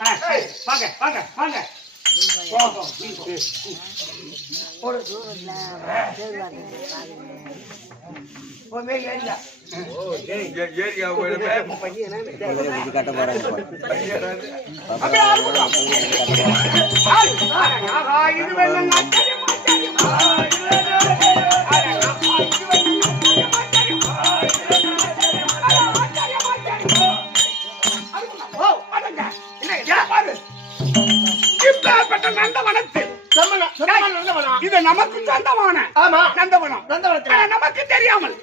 வாங்க வாங்க வாங்க நந்தவனத்தில் இது நமக்கு சொந்தமான நந்தவனம் நமக்கு தெரியாமல்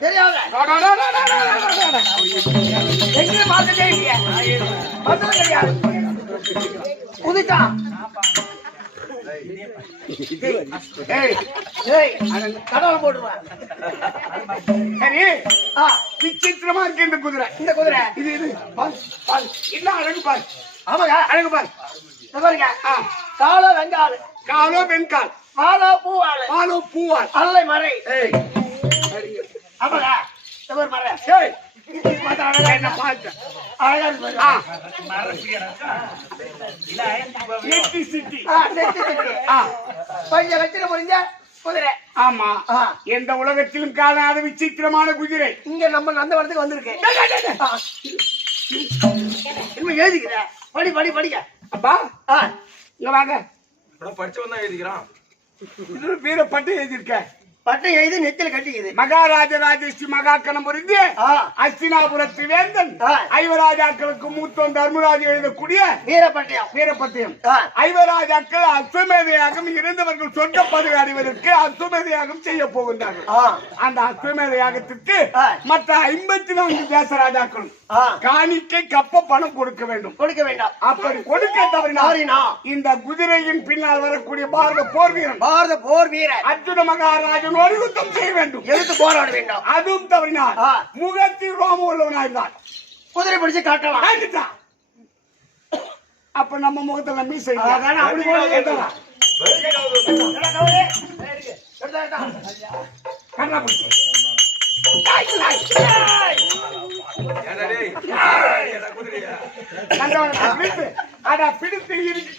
எங்கே பார்த்ததே இல்லையா பார்த்தது கிடையாது புதுசா கடவுள் போட்டுருவா சரி விசித்திரமா இருக்கு இந்த குதிரை இது இன்னும் அழகு பாரு ஆமாங்க அழகு பாரு பாருங்க காலோ வெங்கால் காலோ வெண்கால் பாலோ பூவால் அல்லை மறை ஆமாங்க மறை என்ன பாட்டு அழகா கொஞ்சம் வச்சிட முடிஞ்ச குதிரை ஆமா எந்த உலகத்திலும் காணாத விசித்திரமான குதிரை இங்க நம்ம நந்தவனத்துக்கு வந்திருக்கு எழுதிக்கிற படிக்க அப்பா இங்க வாங்க படிச்சவன் தான் எழுதிக்கிறான் வீர பட்டு எழுதியிருக்க பட்டை எழுதி நெத்தில கட்டிக்குது. மகாராஜ ராஜஸ்ரீ மகாக்கணம் புரிந்து அஸ்தினாபுரத்து வேந்தன் ஐவராஜாக்களுக்கு மூத்தம் தர்மராஜ் எழுதக்கூடிய வீரப்பட்டியம் ஐவராஜாக்கள் அஸ்வமேதையாகம் இருந்தவர்கள் சொர்க்க பதவி அடைவதற்கு அஸ்வமேதையாகம் செய்ய போகின்றார்கள். அந்த அஸ்வமேதையாகத்திற்கு மற்ற 54 தேசராஜாக்களும் காணிக்கை கப்ப பணம் கொடுக்க வேண்டும். அப்படி கொடுக்க தவறினா இந்த குதிரையின் பின்னால் வரக்கூடிய பாரத போர் வீரன் அர்ஜுன மகாராஜன் யுத்தம் செய்ய வேண்டும், எதிர்த்து போராட வேண்டும். அதுவும் தவறினார் முகத்தில் ரோமம் உள்ளவனாயிருந்தான். குதிரை பிடிச்சு காட்டலாம். அப்ப நம்ம முகத்துல மீசை பிடித்து இருக்கு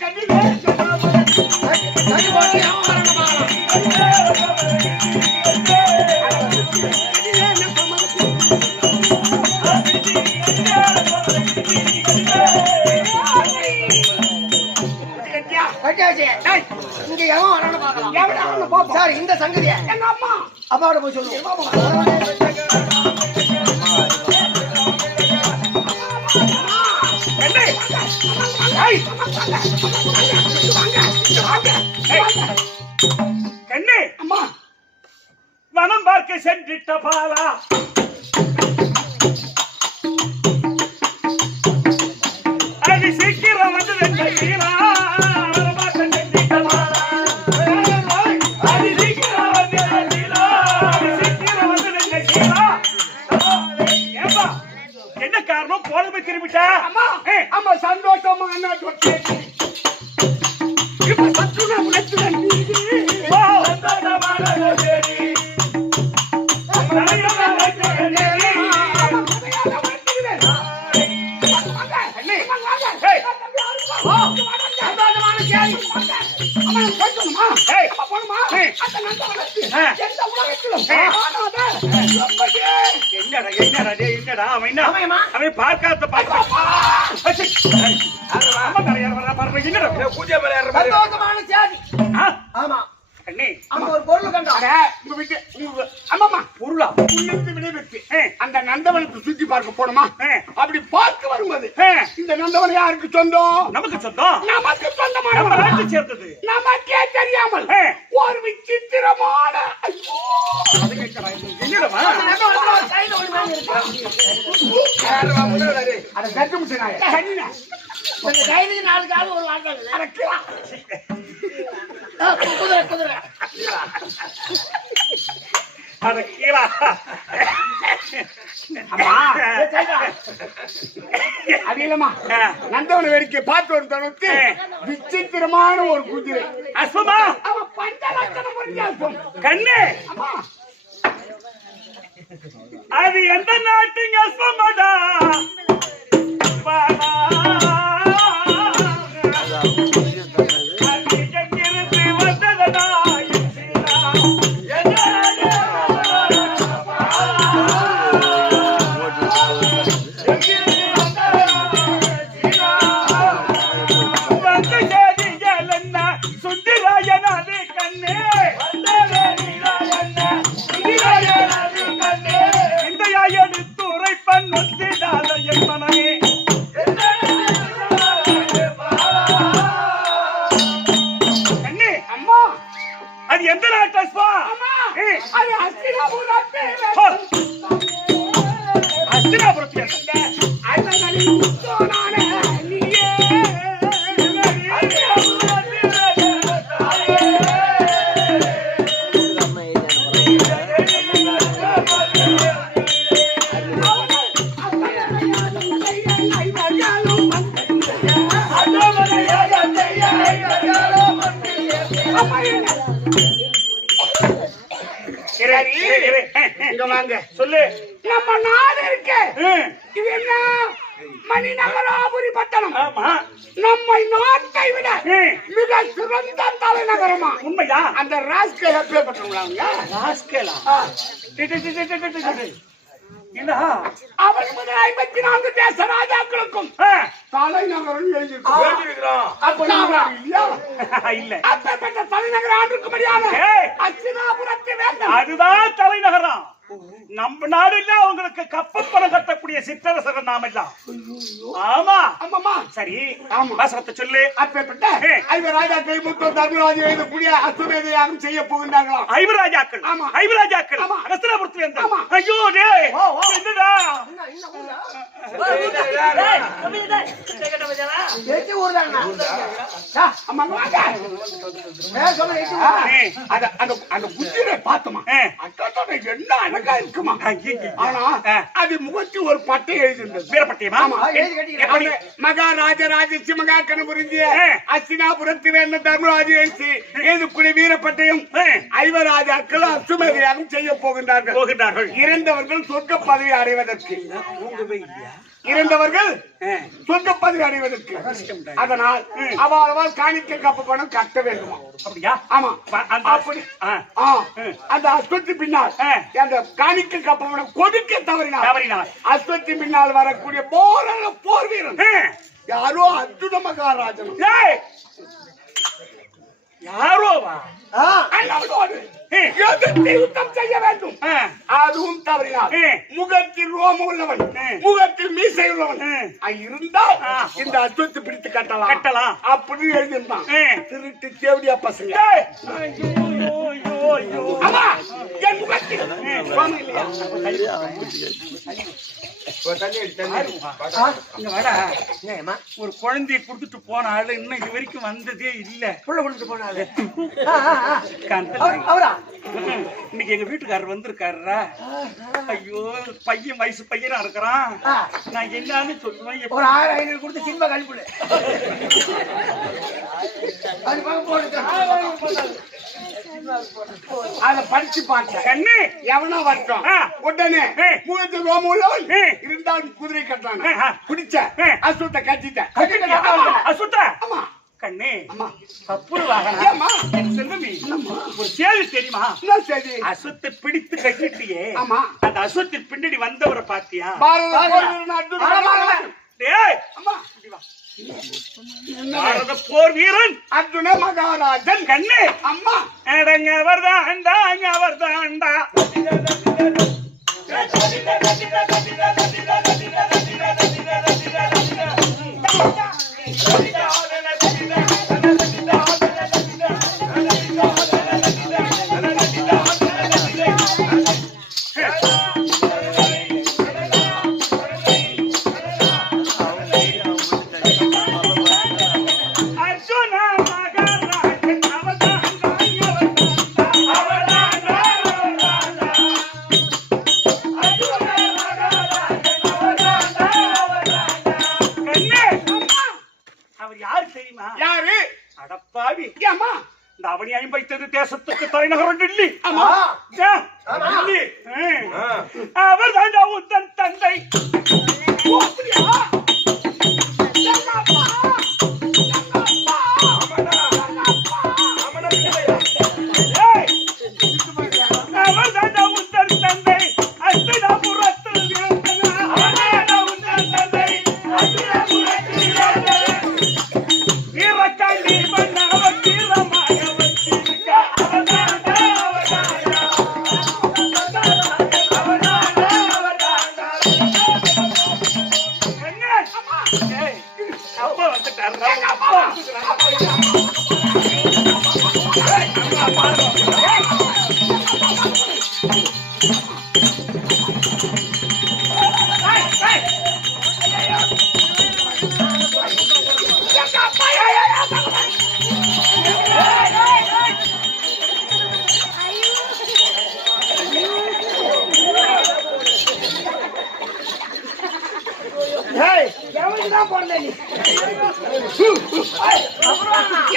இங்க எவன் வரான்னு பாக்கலாம். சார் இந்த சங்கதிய எங்க அம்மா அப்பாவோட போய் சொல்லுவோம். கண்ணே அம்மா வனம் பார்க்க சென்றிட்ட பாலா அது சீக்கிரம் வந்து வென்றீரா என்ன காரணம் போனது திரும்பிட்டா? அம்மா சந்தோஷமா இப்ப சத்துண உழைத்துடன் என்னடா அவன் பார்க்காத பூஜை ஆமா அண்ணே அங்க ஒரு பொருள் கண்டாங்க. பொருளா விடைபெற்று அந்த நந்தவனத்தை சுற்றி பார்க்க போனோமா? அப்படி பார்க்க வரும்போது இந்த நந்தவனம் யாருக்கு சொந்தம்? நமக்கு சொந்தம். நமக்கு சொந்தமான சேர்த்தது நமக்கே தெரியாமல் ஒரு விசித்திரமான நாலு காலம் ஒரு குதிரை நந்தவன வேடிக்கை பார்த்து ஒரு தனக்கு விசித்திரமான ஒரு குதிரை அஸ்வமா கண்ணே அது எந்த நாட்டின் அஸ்வமடா அது எந்த நாட்டு அஸ்பா? அது ஹஸ்தினாபுரத்து ஹஸ்தினாபுரத்து ஐவர்களின் முத்தோனான நீயே இங்க வாங்க சொல்லு. நம்ம நாடு இருக்கு இது என்ன மணிநகராபுரி பட்டணம். ஆமா நம்ம நாட்டை விட மிக சிறந்த தலைநகரமா. உண்மையா? அந்த ராஸ்கேல் எப்பேற்பட்டவங்களா? ராஸ்கேலா? இல்ல அவன் முதல் 54 தேச ராஜாக்களுக்கும் தலைநகரம் எழுதிருக்கிறோம். இல்ல அப்பேற்பட்ட தலைநகர் ஆண்டுக்கும்படியான ஹஸ்தினாபுரத்து வேண்டும். அதுதான் தலைநகரம். நம்ம நாடு இல்ல அவங்களுக்கு கப்பல் பணம் கட்டக்கூடிய சிற்றரசர்கள் நாம எல்லாம். ஆமா ஆமாமா சரி. ஆமா வாசகத்தை சொல்லு. அப்பேற்பட்ட ஐவராஜாக்கள் முத்தோர் தர்மராஜ் எழுதக்கூடிய அசுமேத யாகம் செய்ய போகின்றார்களாம். ஐவராஜாக்கள். ஆமா ஐவராஜாக்கள் ஆமா. ஹஸ்தினாபுரத்துல இருந்து. ஆமா. ஐயோ டேய் என்னடா அந்த குதிரை பார்த்தோமா? என்ன அழகா இருக்குமா? ஆனா அது முகத்தி ஒரு பட்டை எழுதிருந்தது. வீரப்பட்டியமா? எப்படி? மகாராஜராஜ மகா கணபுரிந்திய ஹஸ்தினாபுரத்து வேண்ட தர்மராஜ எழுதி வீரப்பட்டையும் ஐவராஜாக்கள் அசுமதியாகவும் செய்ய போகின்றார்கள். இறந்தவர்கள் சொர்க்க பதவி அடைவதற்கு. இறந்தவர்கள் சொர்க்க பதவி அடைவதற்கு. அதனால் அவள் காணிக்கை கப்ப பணம் கட்ட வேண்டுமா? அப்படியா? ஆமா. அப்படி அந்த அஸ்வத்தி பின்னால் அந்த காணிக்கை கப்ப பணம் கொடுக்க தவறினார் அஸ்வத்தி பின்னால் வரக்கூடிய போர் வீரன் யாரோ அர்ஜுன மகாராஜன். யாரோவா? யுத்தம் செய்ய வேண்டும். அதுவும் தவறினார். முகத்தில் ரோமம் உள்ளவன், முகத்தில் மீசை உள்ளவன் இருந்தால் இந்த அஸ்வத்தை பிடித்து கட்டலாம் அப்படி எழுதியிருந்தான். திருட்டு தேவடியா பசங்க. ஆமா என் முகத்தில் ரோமம் இல்லையா? ஒரு குழந்தைய கொடுத்துட்டு போன ஆளு இன்னும் இது வரைக்கும் வந்ததே இல்ல. புள்ள கொடுத்து போனாரு. இன்னைக்கு எங்க வீட்டுக்காரர் வந்திருக்காருடா. ஐயோ பையன் வயசு பையனா இருக்கிறான். நான் என்னன்னு சொல்லுவேன். ஒரு 1500 கொடுத்து சினிமா கழிப்புல அத படிச்சு பார்த்தேன். கண்ணு எவனோ வரட்டும். உடனே முகத்தில் ரோமம் உள்ளவன் இருந்தால் குதிரை கட்டலாம். பிடிச்ச அசுத்த கட்டிட்டேன். அசுத்தா? ஆமா கண்ணே. அம்மா கப்புரு வாகனா செல்வமி ஒரு சேதி தெரியுமா? சரி அசுத்தை பிடித்து கட்டிட்டியே. ஆமா அந்த அசுத்தின் பின்னாடி வந்தவரை பாத்தியா? பாரத போர் வீரன் அர்ஜுன மகாராஜன். கண்ணே அம்மா அடங்க அவர்தான்டா அவர்தான்டா. இந்த அவனி ஐம்பது தேசத்துக்கு தலைநகரம் டெல்லி. அவர் தாண்டா உத்தன் தந்தை. அவர் தாண்டா உத்தன் தந்தை. ஹஸ்தினாபுரத்தில் வீரக்காண்டி மன்னவர் தீரமாக அப்பா வந்துட்டாரு. தான் பிறந்த நீ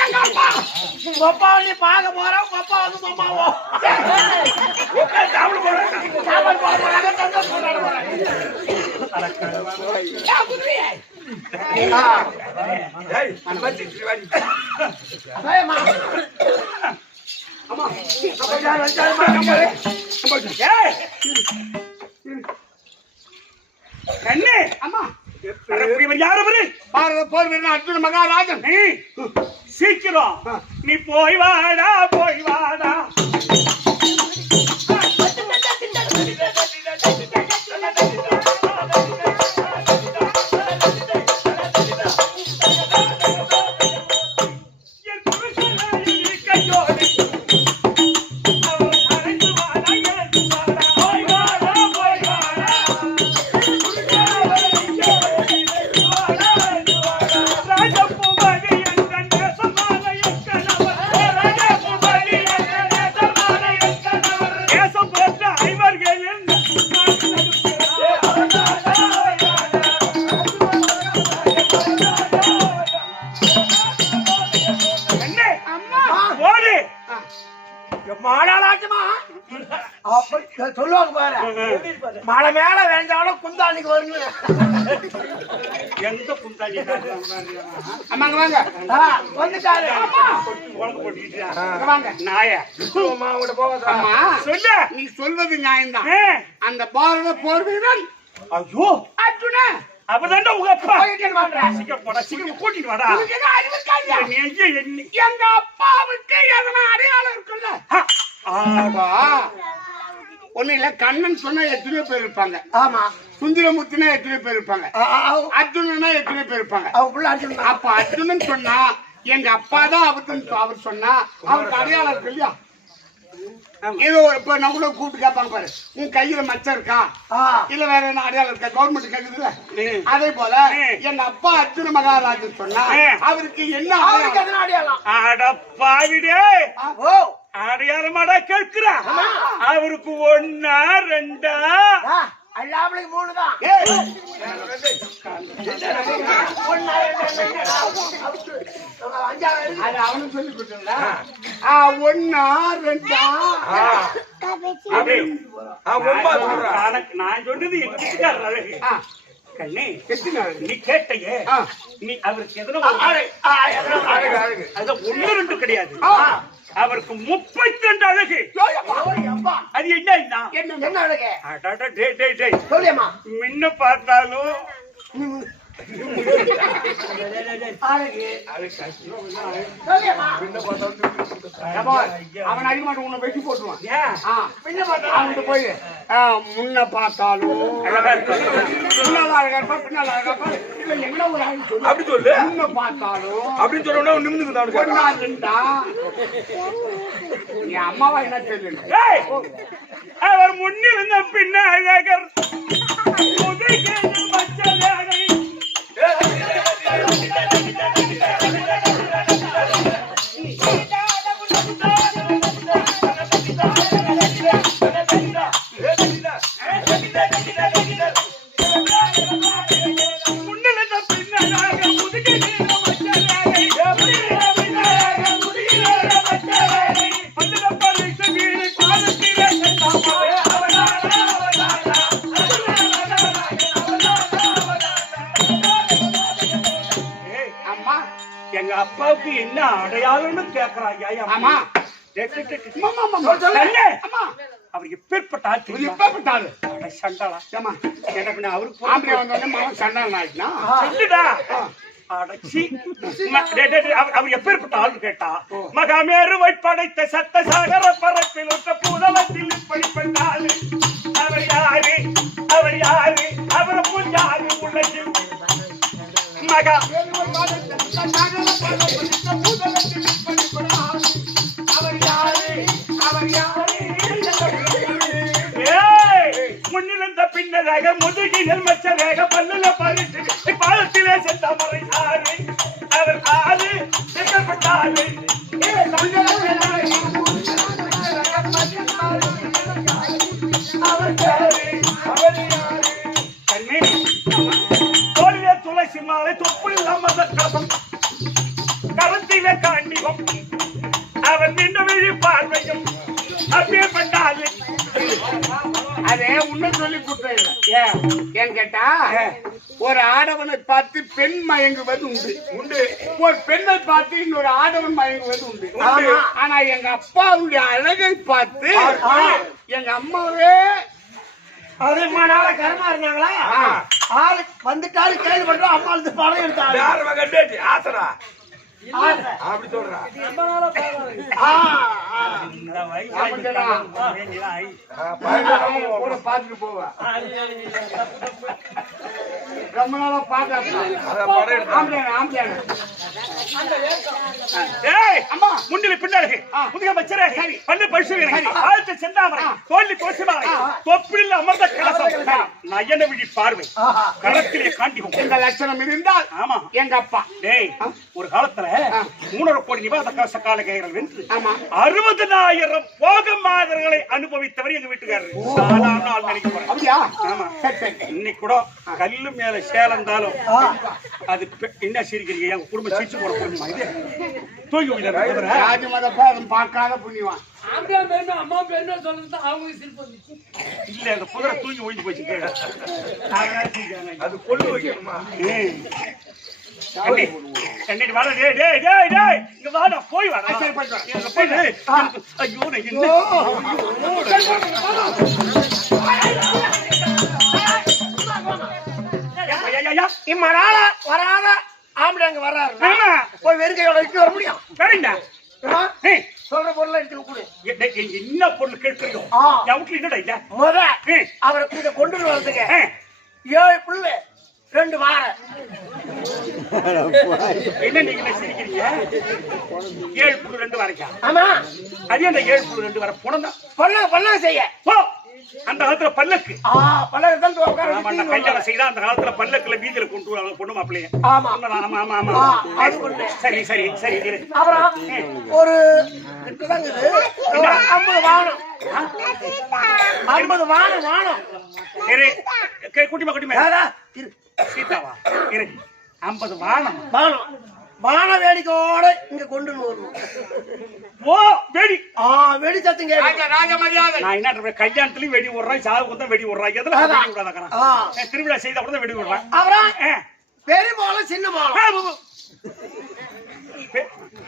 எங்க அப்பா அப்பா நீ பார்க்க போற உங்க அப்பா வந்து மாமாவோ சாப்பிட போறாங்க சந்தோஷம் கொண்டாட போறாங்க கண்ணு அம்மா இவர் யாரு அவரு? பாரத போர் வீரன் அர்ஜுன மகாராஜன் சீக்கிரம் நீ போய் வாடா போய் வாடா மாடாளாச்சுமா அப்படி சொல்லுவாங்க பாரு மழை மேல வேண்டாலும் குந்தாளிக்கு வருங்க எந்த குந்தாடி அம்மாங்க வாங்க வந்துட்டாரு வாங்க நாய அம்மா சொல்லு நீ சொல்வது நியாயம்தான் அந்த பாரத போர் வீரன் ஐயோ அர்ஜுன அப்பதான்டா உங்க அப்பா போயிட்டு வாங்க சீக்கிரம் போடா சீக்கிரம் கூட்டிட்டு வாடா உனக்கு என்ன அறிவு இருக்காதா? நீ எங்க எங்க அப்பாவுக்கு எதனா அடையாளம் இருக்குல்ல ஆமா ஒண்ணு இல்ல கண்ணன் சொன்னா எத்தனை பேர் இருப்பாங்க ஆமா சுந்தரமூர்த்தினா எத்தனை பேர் இருப்பாங்க அர்ஜுனனா எத்தனை பேர் இருப்பாங்க அவ புள்ள அர்ஜுன் அப்ப அர்ஜுனன் சொன்னா எங்க அப்பா தான் அவர் சொன்னா அவருக்கு அடையாளம் இருக்கு இல்லையா ஏதோ இப்ப நான் கூட கூப்பிட்டு கேட்பாங்க பாரு உன் கையில மச்சம் இருக்கா இல்ல வேற என்ன அடையாளம் இருக்கா கவர்மெண்ட் கேக்குதுல்ல அதே போல எங்க அப்பா அர்ஜுன மகாராஜன் சொன்னா அவருக்கு என்ன அடையாளம் அட பாவிடே ஓ அடையாளமாடா கேட்கிறா அவருக்கு 1 2 அல்லாமலுக்கு 3 தான் அது அவனுக்கு சொல்லி கொடுத்தல 1 2 நான் சொன்னது எங்க வீட்டுக்காரர் அழகு கண்ணே நீ கேட்டையே நீ அவருக்கு எதனா அது 1 2 கிடையாது அவருக்கு 32 அழகு அது என்ன அழகு சொல்லியம்மா முன்ன பார்த்தாலும் அவன் அடிமாட்ட உன்னை வெட்டி போட்டுருவான் அவன்கிட்ட போய் முன்ன பார்த்தாலும் முன்னால அழகா இருப்பா பின்னால அழகா இருப்பா இல்ல என்ன ஒரு அழகு சொல்லு அப்படி சொல்லு முன்ன பார்த்தாலும் அப்படின்னு சொன்னா நிமிந்துக்கு ஒன்னா ரெண்டா என் அம்மாவா என்ன தெரியும் அவர் முன்னிருந்த பின்ன அழகர் எங்க அப்பாவுக்கு என்ன அடையாளம்னு கேக்குறாங்க ஆமா அவர் எப்பேற்பட்டாரு சண்டாளா அவருக்கு சண்டாளன் ஆயிடுனா சொல்லுடா அடச்சி அவர் எப்பேற்பட்ட ஆள் கேட்டா மகாமேருவை படைத்த சத்த சாகர பரப்பில் ஒத்த பூதலத்தில் இப்படி பண்ணாரு அவர் யாரு அவரை புஞ்சாரு உள்ளது மகா முன்னிருந்த பின்னதாக முதுகில் மச்ச வேக பல்லுல பறித்து பாலத்திலே சென்ற மறை சாரு அவர் ஆறு சிக்கப்பட்டாரு தோழிலே துளசி மாலை சொல்லி குற்றம் இல்லை. ஏன் கேட்டா ஒரு ஆடவனை பார்த்து பெண் மயங்குவது உண்டு. ஒரு பெண்ணை பார்த்து இன்னொரு ஆடவன் மயங்குவது உண்டு. ஆனா எங்க அப்பாவுடைய அழகை பார்த்து எங்க அம்மாவே அதே நாள கரமா இருந்தாங்களா? ஆளு வந்துட்டாரு கேள்வி பண்றோம். அம்மா வந்து படம் எடுத்தாங்க. யார் மகன் பேட்டி ஆசரா அப்படி சொல்றா. கூட பாத்துட்டு போவா. ரொம்ப நாளா அம்மா முன்னிலை பின்னாடி முதுக மச்சரே பல்லு பரிசுகிறேன் ஆழ்த்த செந்தாமரை தோல்வி கோசிமாரை தொப்பில் அமர்ந்த கலசம் நயன விழி பார்வை கரத்திலே காண்டிகும் இந்த லட்சணம் இருந்தால் ஆமா எங்க அப்பா டேய் ஒரு காலத்துல 3.5 கோடி நிவாத கலச காலகைகள் வென்று 60,000 போக மாதர்களை அனுபவித்தவர் எங்க வீட்டுக்காரர். நாள் நினைக்க போறேன். அப்படியா? ஆமா. இன்னைக்கு கூட கல்லு மேல சேலந்தாலும் அது என்ன சிரிக்கிறீங்க? எங்க குடும்பம் சிரிச்சு போற புண்ணியமா இது? தூங்கி போயிடுற ராஜமதப்பா பார்க்காத புண்ணியமா அம்மா பேர் சொல்றது அவங்க சிரிப்பு வந்துச்சு. இல்ல அந்த குதிரை தூங்கி ஒழிஞ்சு போச்சு. அது கொள்ளு வைக்கணுமா? கண்டிட்டு வாடா. டேய் டேய் டேய் டேய் இங்க வாடா. போய் வாடா. சரி போய் வா. இங்க போய் ஐயோ நான் என்ன இம்மரால வராத ஆம்பளை அங்க வர்றாரு. போய் வெறுங்கையோட இட்டு வர முடியும்? சரிண்டா. சொல்ற பொருள் எடுத்து கொடு. என்ன பொருள் கேட்கறியோ வீட்டுல என்னடா இல்ல முத அவரை இங்க கொண்டு வரதுக்கு 7 புல்லு 2 வாரம். என்ன நீங்க சிரிக்கிறீங்க? 7 புல்லு 2 வாரக்கா? ஆமா. அது என்ன 7 புல்லு 2 வார புணம் தான் பல்ல செய்ய. அந்த காலத்துல பல்லக்கு பல்லக்கு தான் உட்கார கல்யாணம் செய்தா அந்த காலத்துல பல்லக்குல வீதியில கொண்டு வருவாங்க பொண்ணு மாப்பிள்ளைய. ஆமா ஆமா ஆமா ஆமா. சரி சரி சரி. அப்புறம் ஒரு 50 வானம். 50 வானம். குட்டிமா குட்டிமா சீதாவா இரு. 50 வானம் வான வேடிக்கையோட இங்க கொண்டு வரணும். ஓ வெடி வெடி சத்தம் கேட்க ராஜ மரியாதை. நான் என்ன கல்யாணத்துலயும் வெடி விடுறேன், சாவுக்கு தான் வெடி விடுறாங்க. எதுல வெடி விடாதக்கறேன். திருவிழா செய்தா கூட வெடி விடுறேன். அப்புறம் பெரிய மோளம் சின்ன மோளம்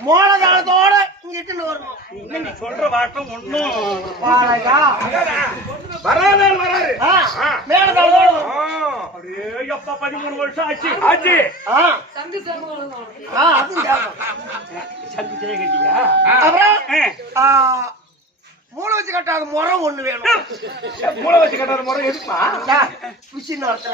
மோளதாளத்தோட இங்க இட்டுன்னு வரணும். இன்னும் நீ சொல்ற வாட்டம் ஒண்ணும் வராதால் வராரு. மேலதாளத்தோட அப்படியே எப்ப 13 வருஷம் ஆச்சு. சங்கு சர்வம் சங்கு செய்ய கேட்டீங்க. அப்புறம் மூளை வச்சு கட்டாத முறம் ஒண்ணு வேணும். மூளை வச்சு கட்டாத முறை எதுக்குமா? மிஷின் நடத்துற.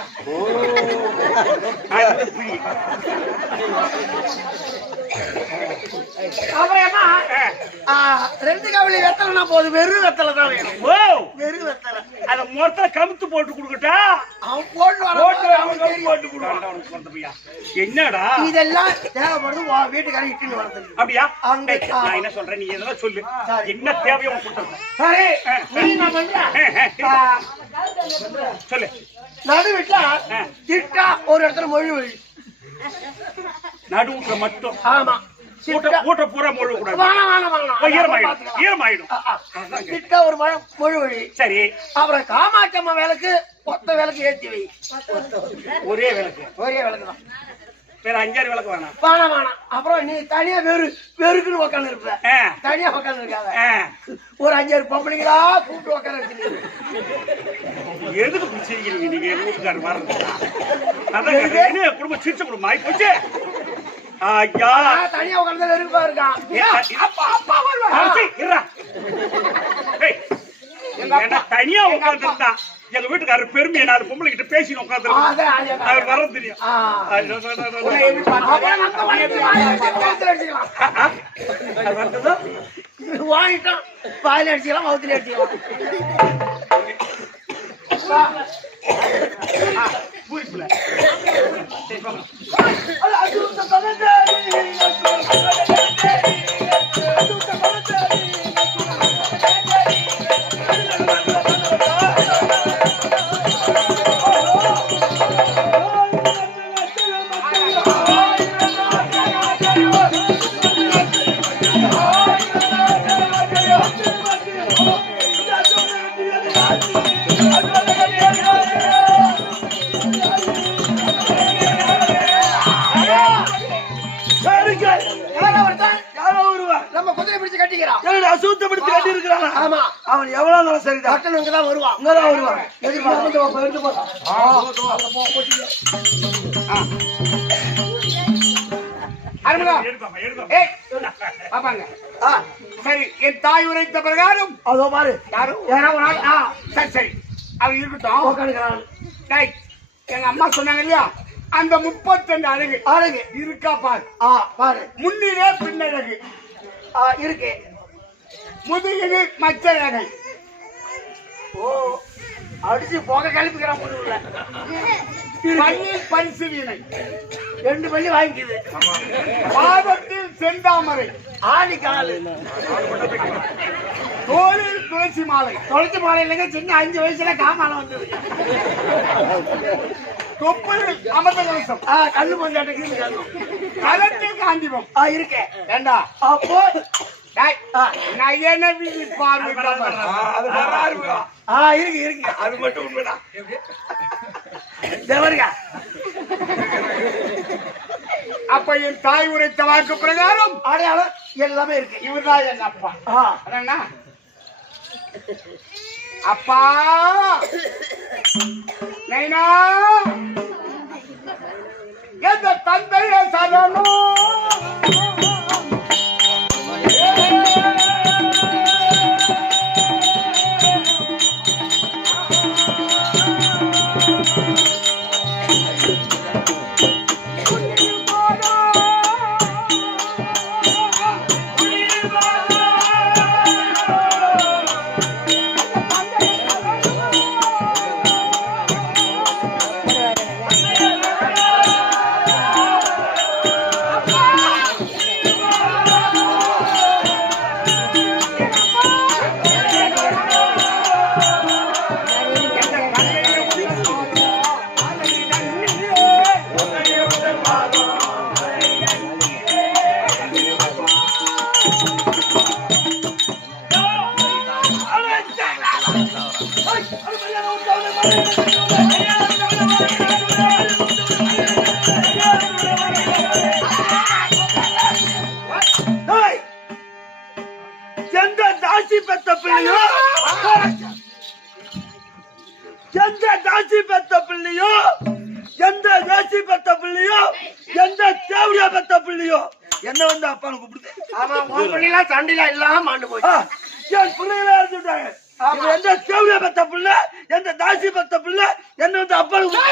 அப்புறமா 2 கவலி வெத்தலைனா போது. வெறும் வெத்தலை தான் வேணும். வெறும் வெத்தலை அத மொத்தம் கமுத்து போட்டு கொடுக்கட்டா? அவன் போட்டு போட்டு கொடுக்கா. என்னடா இதெல்லாம் தேவைப்படுது வீட்டுக்காரன் இட்டுன்னு வரது. அப்படியா? நான் என்ன சொல்றேன், நீ எதெல்லாம் சொல்லு. என்ன தேவையோ கொடுத்துருக்கேன். சரி நீ என்ன பண்ற? சொல்லு. நடு வீட்டுல திட்டா ஒரு இடத்துல மொழி வழி நடுவுல மட்டும். ஆமா. ஊட்ட பூரா மொழி கூடாது. ஈரமாயிடும். திட்டா ஒரு மொழி வழி. சரி. அப்புறம் காமாட்சி அம்மா வேலைக்கு ஒத்த வேலைக்கு ஏற்றி வை. ஒரே விளக்கு தான். வேற 5-6 விளக்கு வேணாம். அப்புறம் நீ தனியா வெறுக்குன்னு உக்காந்து இருப்ப. தனியா உக்காந்து இருக்காத. ஒரு 5-6 பொம்பளைங்களா கூப்பிட்டு உக்கார வச்சிருக்கீங்க. எதுக்கு பிடிச்சிருக்கீங்க நீங்க? வீட்டுக்காரர் வர்றது அதான் குடும்பம் சிரிச்ச குடும்பம் ஆகி போச்சு. தனியா உட்கார்ந்து வெறுப்பா இருக்கான். தனியா உட்கார்ந்து இருந்தா எங்க வீட்டுக்காரர் பெருமையை 4 பொம்பளை கிட்ட பேசி உட்கார்ந்து அவர் வர தெரியும். வாங்கிட்டோம். வாயில அடிச்சுக்கலாம், மவுத்துல அடிச்சுக்கலாம். பூரிப்புல Thank you. யாரோ ஒருவன் நம்ம குதிரை பிடிச்சு கட்டிக்கிறான். அசுத்தம் பிடிச்சு கட்டி இருக்கிறான். ஆமா, அவன் எவ்வளவு நாள் சரிதான் பட்டன் இங்கதான் வருவான். இங்கதான் வருவான். பாப்பாங்க. சரி, என் தாய் உரைத்த பிரகாரம் அதோ பாரு, யாரும் யாரோ ஒரு ஆள். சரி சரி அவன் இருக்கட்டும். உட்காந்துக்கிறான். டேய், எங்க அம்மா சொன்னாங்க இல்லையா, அந்த 32 அழகு அழகு இருக்கா பாரு. பாரு, முன்னிலே பின்னழகு இருக்கு. முதுகில் மச்ச ரகை. ஓ, அடிச்சு போக கிளப்பிக்கிறான் முதுகுல. பள்ளியில் பரிசு வீணை. 2 பள்ளி வாங்கிக்குது. பாதத்தில் செந்தாமரை. ஆணி காலு. தோளில் துளசி மாலை. தொலைச்சு மாலை இல்லைங்க, சின்ன 5 வயசுல காமால வந்தது. தொப்புளில் அமர்ந்த கலசம். கண்ணு பொஞ்சாட்டுக்கு கலத்தில் காந்திபம். இருக்கு. ஏண்டா அப்போ டேய், நான் என்ன வீதி பார்வை அது வராரு. இருக்கு இருக்கு. அது மட்டும் உண்மைதான். தேவருங்க. அப்ப என் தாய் உரைத்த வாக்கு பிரகாரம் அடையாளம் எல்லாமே இருக்கு. இவர்தான் எங்க அப்பா. அண்ணா, அப்பா நைனா, எந்த தந்தைய சரணம். எந்த தாசி பெத்த பிள்ளையோ, எந்த தாசி பெத்த பிள்ளையோ, எந்த தேசி பெத்த பிள்ளையோ, எந்த தேவடியா பெத்த பிள்ளையோ என்ன வந்து அப்பான்னு கூப்பிடுது. ஆமா, உன் பிள்ளைலாம் சண்டையில இல்லாம மாண்டு போச்சு. என் பிள்ளைகளா இருந்துட்டாங்க. எந்த தேவடியா பெத்த பிள்ளை, எந்த தாசி பெத்த பிள்ளை என்ன வந்து அப்பான்னு.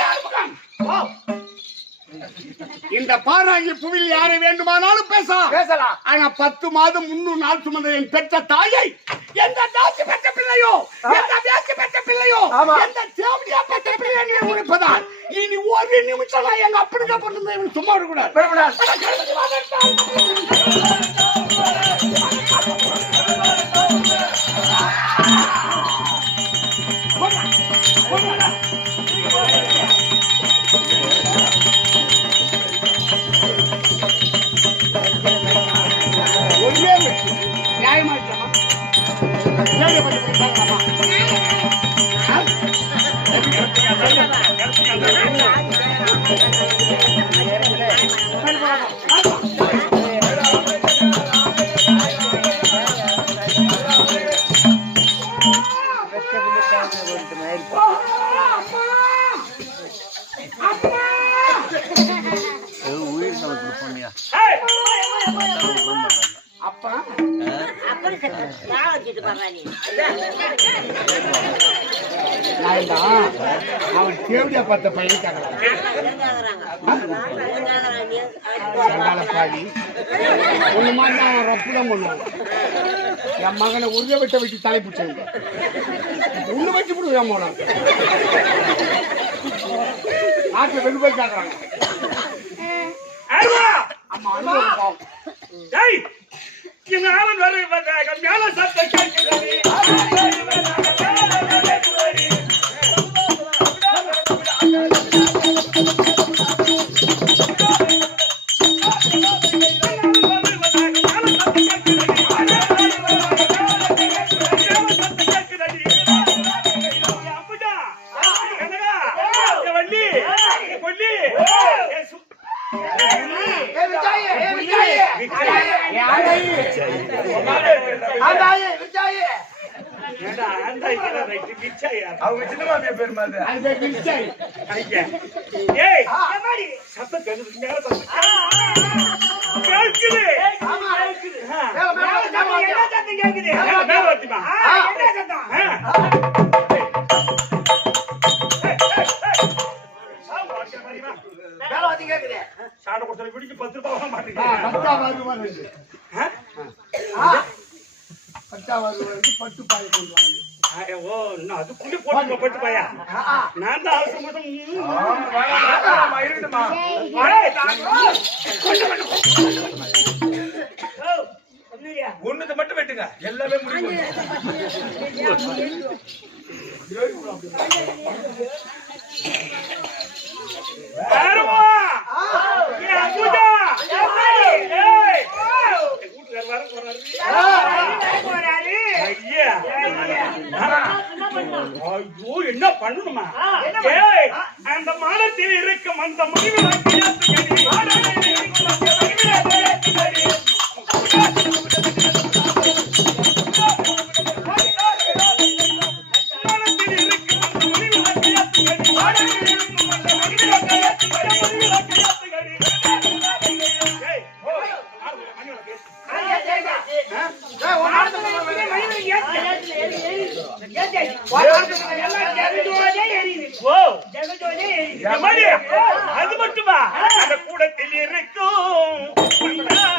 இந்த பாராங்கி புவியில் யாரை வேண்டுமானாலும் பேசலாம். ஆனா 10 மாதம் 300 நாள் சுமந்த என் பெற்ற தாயை எந்த தாசி பெற்ற பிள்ளையோ, எந்த தேசி பெற்ற பிள்ளையோ, எந்த தேவடியா பெற்ற பிள்ளையோ நீ உரைப்பதால் இனி ஒரு நிமிஷம் நான் எங்க அப்படிங்க பண்ண இவன் சும்மா இருக்கக்கூடாது. ஒரே நியாயமா இருக்கமா? அவன் தேவடியா பார்த்த பையன் பாடி ஒண்ணு மாதிரி அவன் ரப்புதான் பண்ணுவான். என் மகனை உருளை வெட்ட வச்சு தலை பிடிச்சேன் உள்ள வச்சு விடுவேன் போன நாட்டில் வெகு போய் கேட்கறாங்க. அம்மா அனுபவம் பாவம். எங்க ஆளன் வர மேல சத்த கேட்கிறது. விஜய் ஆந்தாயே விச்சாயே ஏண்டா ஆந்தாய்க்கு ரைட் பிச்சாயா அவங்க சின்ன மாமியா பேர் மாதிரி அது பிச்சாய். ஐயா ஏய் சத்தம் கேக்குது மேல சத்தம் கேக்குது ஆமா கேக்குது என்ன சத்தம் கேக்குது மேல வரட்டுமா என்ன சத்தம் மேல வந்து கேக்குது சாட கொடுத்தல பிடிச்சு 10 ரூபாய் வாங்க ஆ, மாட்டேங்குது பட்டா வருவாங்க. பட்டா வருவாங்க. பட்டு பாய் கொண்டு வாங்க. ஓ இன்னும் அதுக்குள்ளே போட்டு பட்டு பாயா நான் தான் அவசரம் இருக்கட்டுமா ஒண்ணுக்கு மட்டும் வெட்டுங்க எல்லாமே முடியும் ஐயோ என்ன பண்ணணுமா ஏய் அந்த மாடத்தில் இருக்கும் அந்த அது மட்டுமா அந்த கூடத்தில் இருக்கும்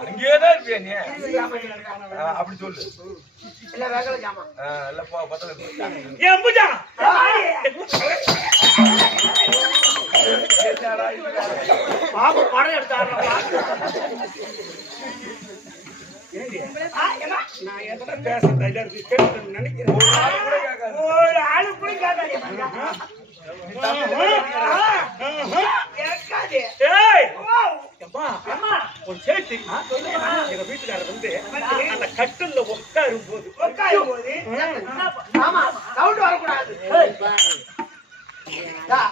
அங்கேதான் இருப்பியா நீ அப்படி சொல்லு இல்ல வேகல ஜாமா இல்ல பத்தல எம்புஜா பாபு படம் எடுத்தாருல நான் எதனா பேச நினைக்கிறேன் ஒரு ஆளு கூட கேட்காதே ஒரு சேட்டி எங்க வீட்டுக்காரர் வந்து அந்த கட்டில்ல உட்காரும் போது ஆமா சவுண்ட் வரக்கூடாது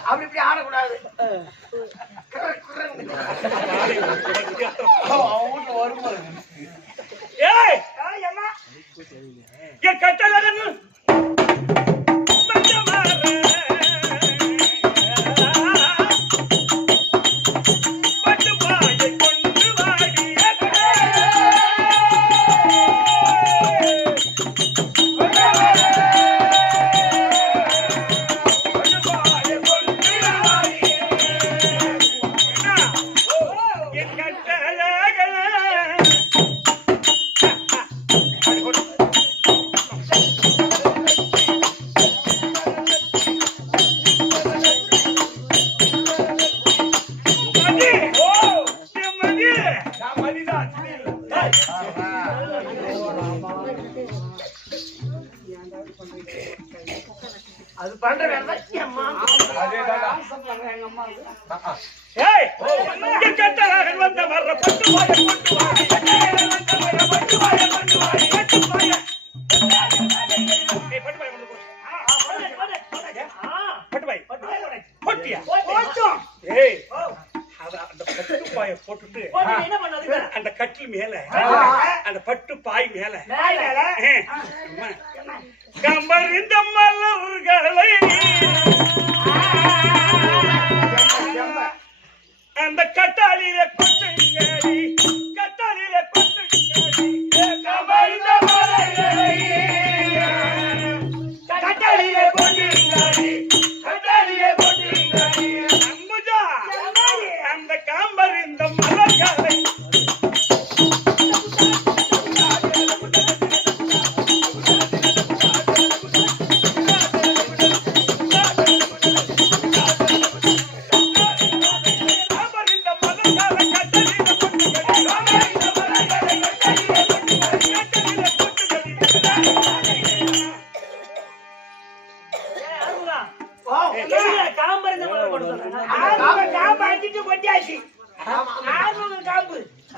அப்படி இப்படி ஆடக்கூடாது ஏய் என் கட்டழகன் அது பண்ற வேலை கட்டழகன் வந்த வர்ற பட்டு போட்டுட்டு அந்த கட்டில் மேல அந்த பட்டு பாய் மேல கம்பறிந்த மலர்களை அந்த கட்டாளியில கொட்டுங்கடி கட்டாளியில கொட்டுங்கடி கம்பறிந்த மலர்களை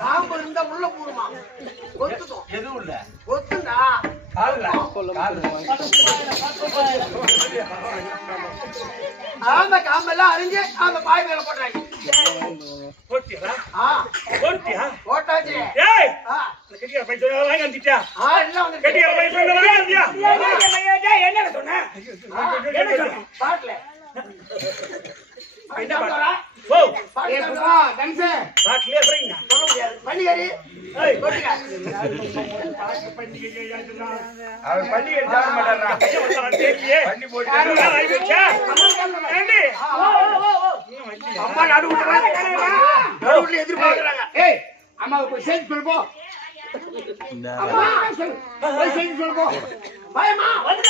காம்பு இருந்தா உள்ள போடுமா ஒத்துக்கும் எதுவும் இல்ல ஒத்துண்டா அந்த காம்பெல்லாம் அறிஞ்சு அந்த பாய் மேல போட்டாங்க போட்டியா ஆ போட்டியா போட்டாச்சு ஏய் ஆ கெட்டியா பைசா வாங்கி வந்துட்டியா ஆ எல்லாம் வந்து கெட்டியா பைசா வாங்கி வந்துட்டியா என்ன சொன்ன என்ன சொன்ன பாட்ல என்ன பண்றா ஓ ஏப்பா தன்சே பாட்லயே போறீங்க சொல்ல முடியாது பண்டிகரி ஏய் போட்டுக்க பண்டிகை அவன் பண்டிகை சாப்பிட மாட்டாரா பண்ணி போட்டு அம்மா நடு நடுவுல எதிர்பார்க்கறாங்க ஏய் அம்மாவுக்கு போய் செய்தி சொல்லு போ அம்மா சொல்லு போய் செய்தி சொல்லு போ பயமா வந்து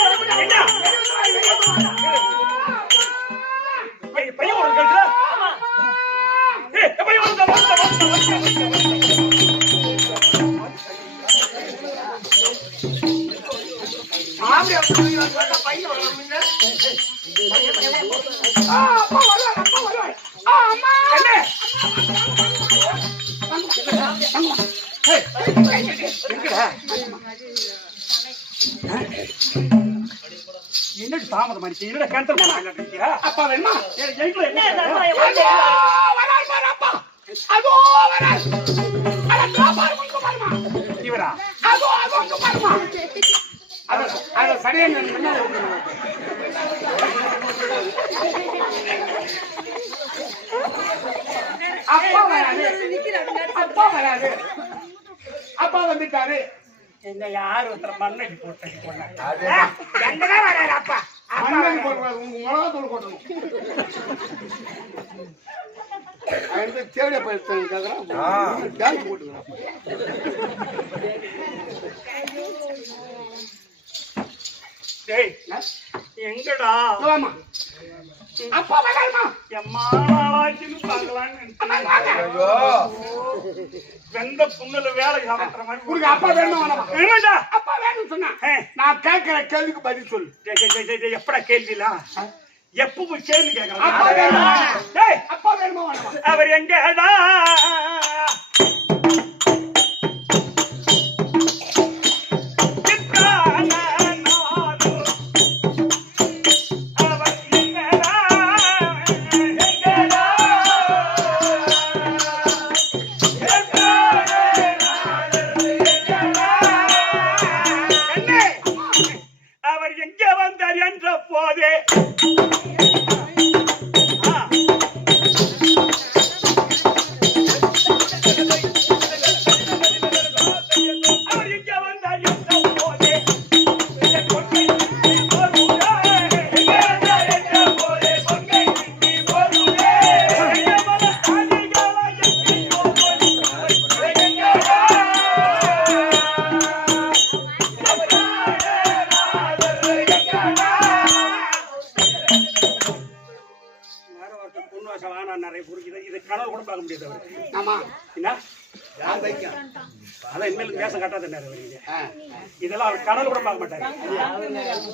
பையன் ஒரு கேக்குறா ஏய் பையன் வந்து மாமி அப்படி வந்தா பையன் வரணும்ங்க அப்பா வருவார் அம்மா என்ன என்னடி தாமதம் ஆயிடுச்சு என்னடா கேன்சல் பண்ணாங்க அப்பா வேணுமா என்ன வரார் அப்பா அதோ வரார் அட பாருமா இவரா அதோ அங்க பாருமா அத சரியா என்ன அப்பா வராது அப்பா வந்துட்டாரு என்ன யார் ஒருத்தர் மண்ணடி போட்டு போனாங்க எங்கதான் வராரு அப்பா மண்ணடி போடுறாரு உங்க மிளகாத்தூள் கொட்டணும் அவன் தேவையா போயிருக்காங்க கேள்வி போட்டுக்கிறான் டேய் எங்கடா ஆமா அப்பா வராருமா எம்மா நாளாச்சுன்னு பார்க்கலான்னு ஐயோ வெந்த புண்ணுல வேலை சாப்பிட்ற மாதிரி உனக்கு அப்பா வேணுமா வேணாமா? வேணும்டா அப்பா வேணும்னு சொன்னா நான் கேட்கிற கேள்விக்கு பதில் சொல்லு எப்படா கேள்விலாம் எப்ப போய் கேள்வி அப்பா வேணுமா கேட்கலாம் டேய் அப்பா வேணுமா வேணாமா? அவர் எங்கடா அவர் எங்க வந்தார் என்ற போதே அவர் எங்க வந்தார் என்ற போதே நிறைய புரிஞ்சுது இது கனவு கூட பார்க்க முடியாது அவரு ஆமா என்ன யார் வைக்கும் அதான் இனிமேல் வேஷம் கட்டாத நேரம் வரீங்க இதெல்லாம் அவர் கனவு கூட பார்க்க மாட்டாரு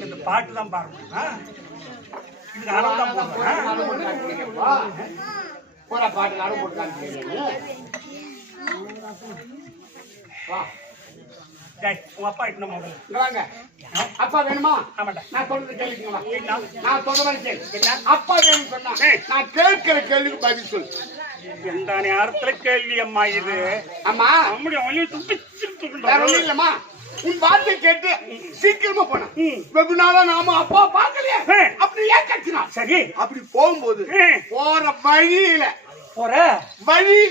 இந்த பாட்டு தான் பாடணும் இதுக்கு அளவு தான் போடுறேன் போற பாட்டு நடு போட்டு வா உங்க அப்பா இட்டு நம்ம இங்க வாங்க அப்பா வேணுமா ஆமாண்டா நான் சொல்றது கேள்விக்குங்களா நான் சொல்றேன் கேள்வி அப்பா வேணும்னு சொன்னா நான் கேட்கிற கேள்விக்கு பதில் சொல்லு எந்த நேரத்துல கேள்வி அம்மா இது அம்மா நம்முடைய வழியை வேற ஒண்ணும் இல்லம்மா உன் வார்த்தை கேட்டு சீக்கிரமா போன வெகு நாளா நாம அப்பா பார்க்கலையே அப்படி ஏன் கட்சினா சரி அப்படி போகும்போது போற வழியில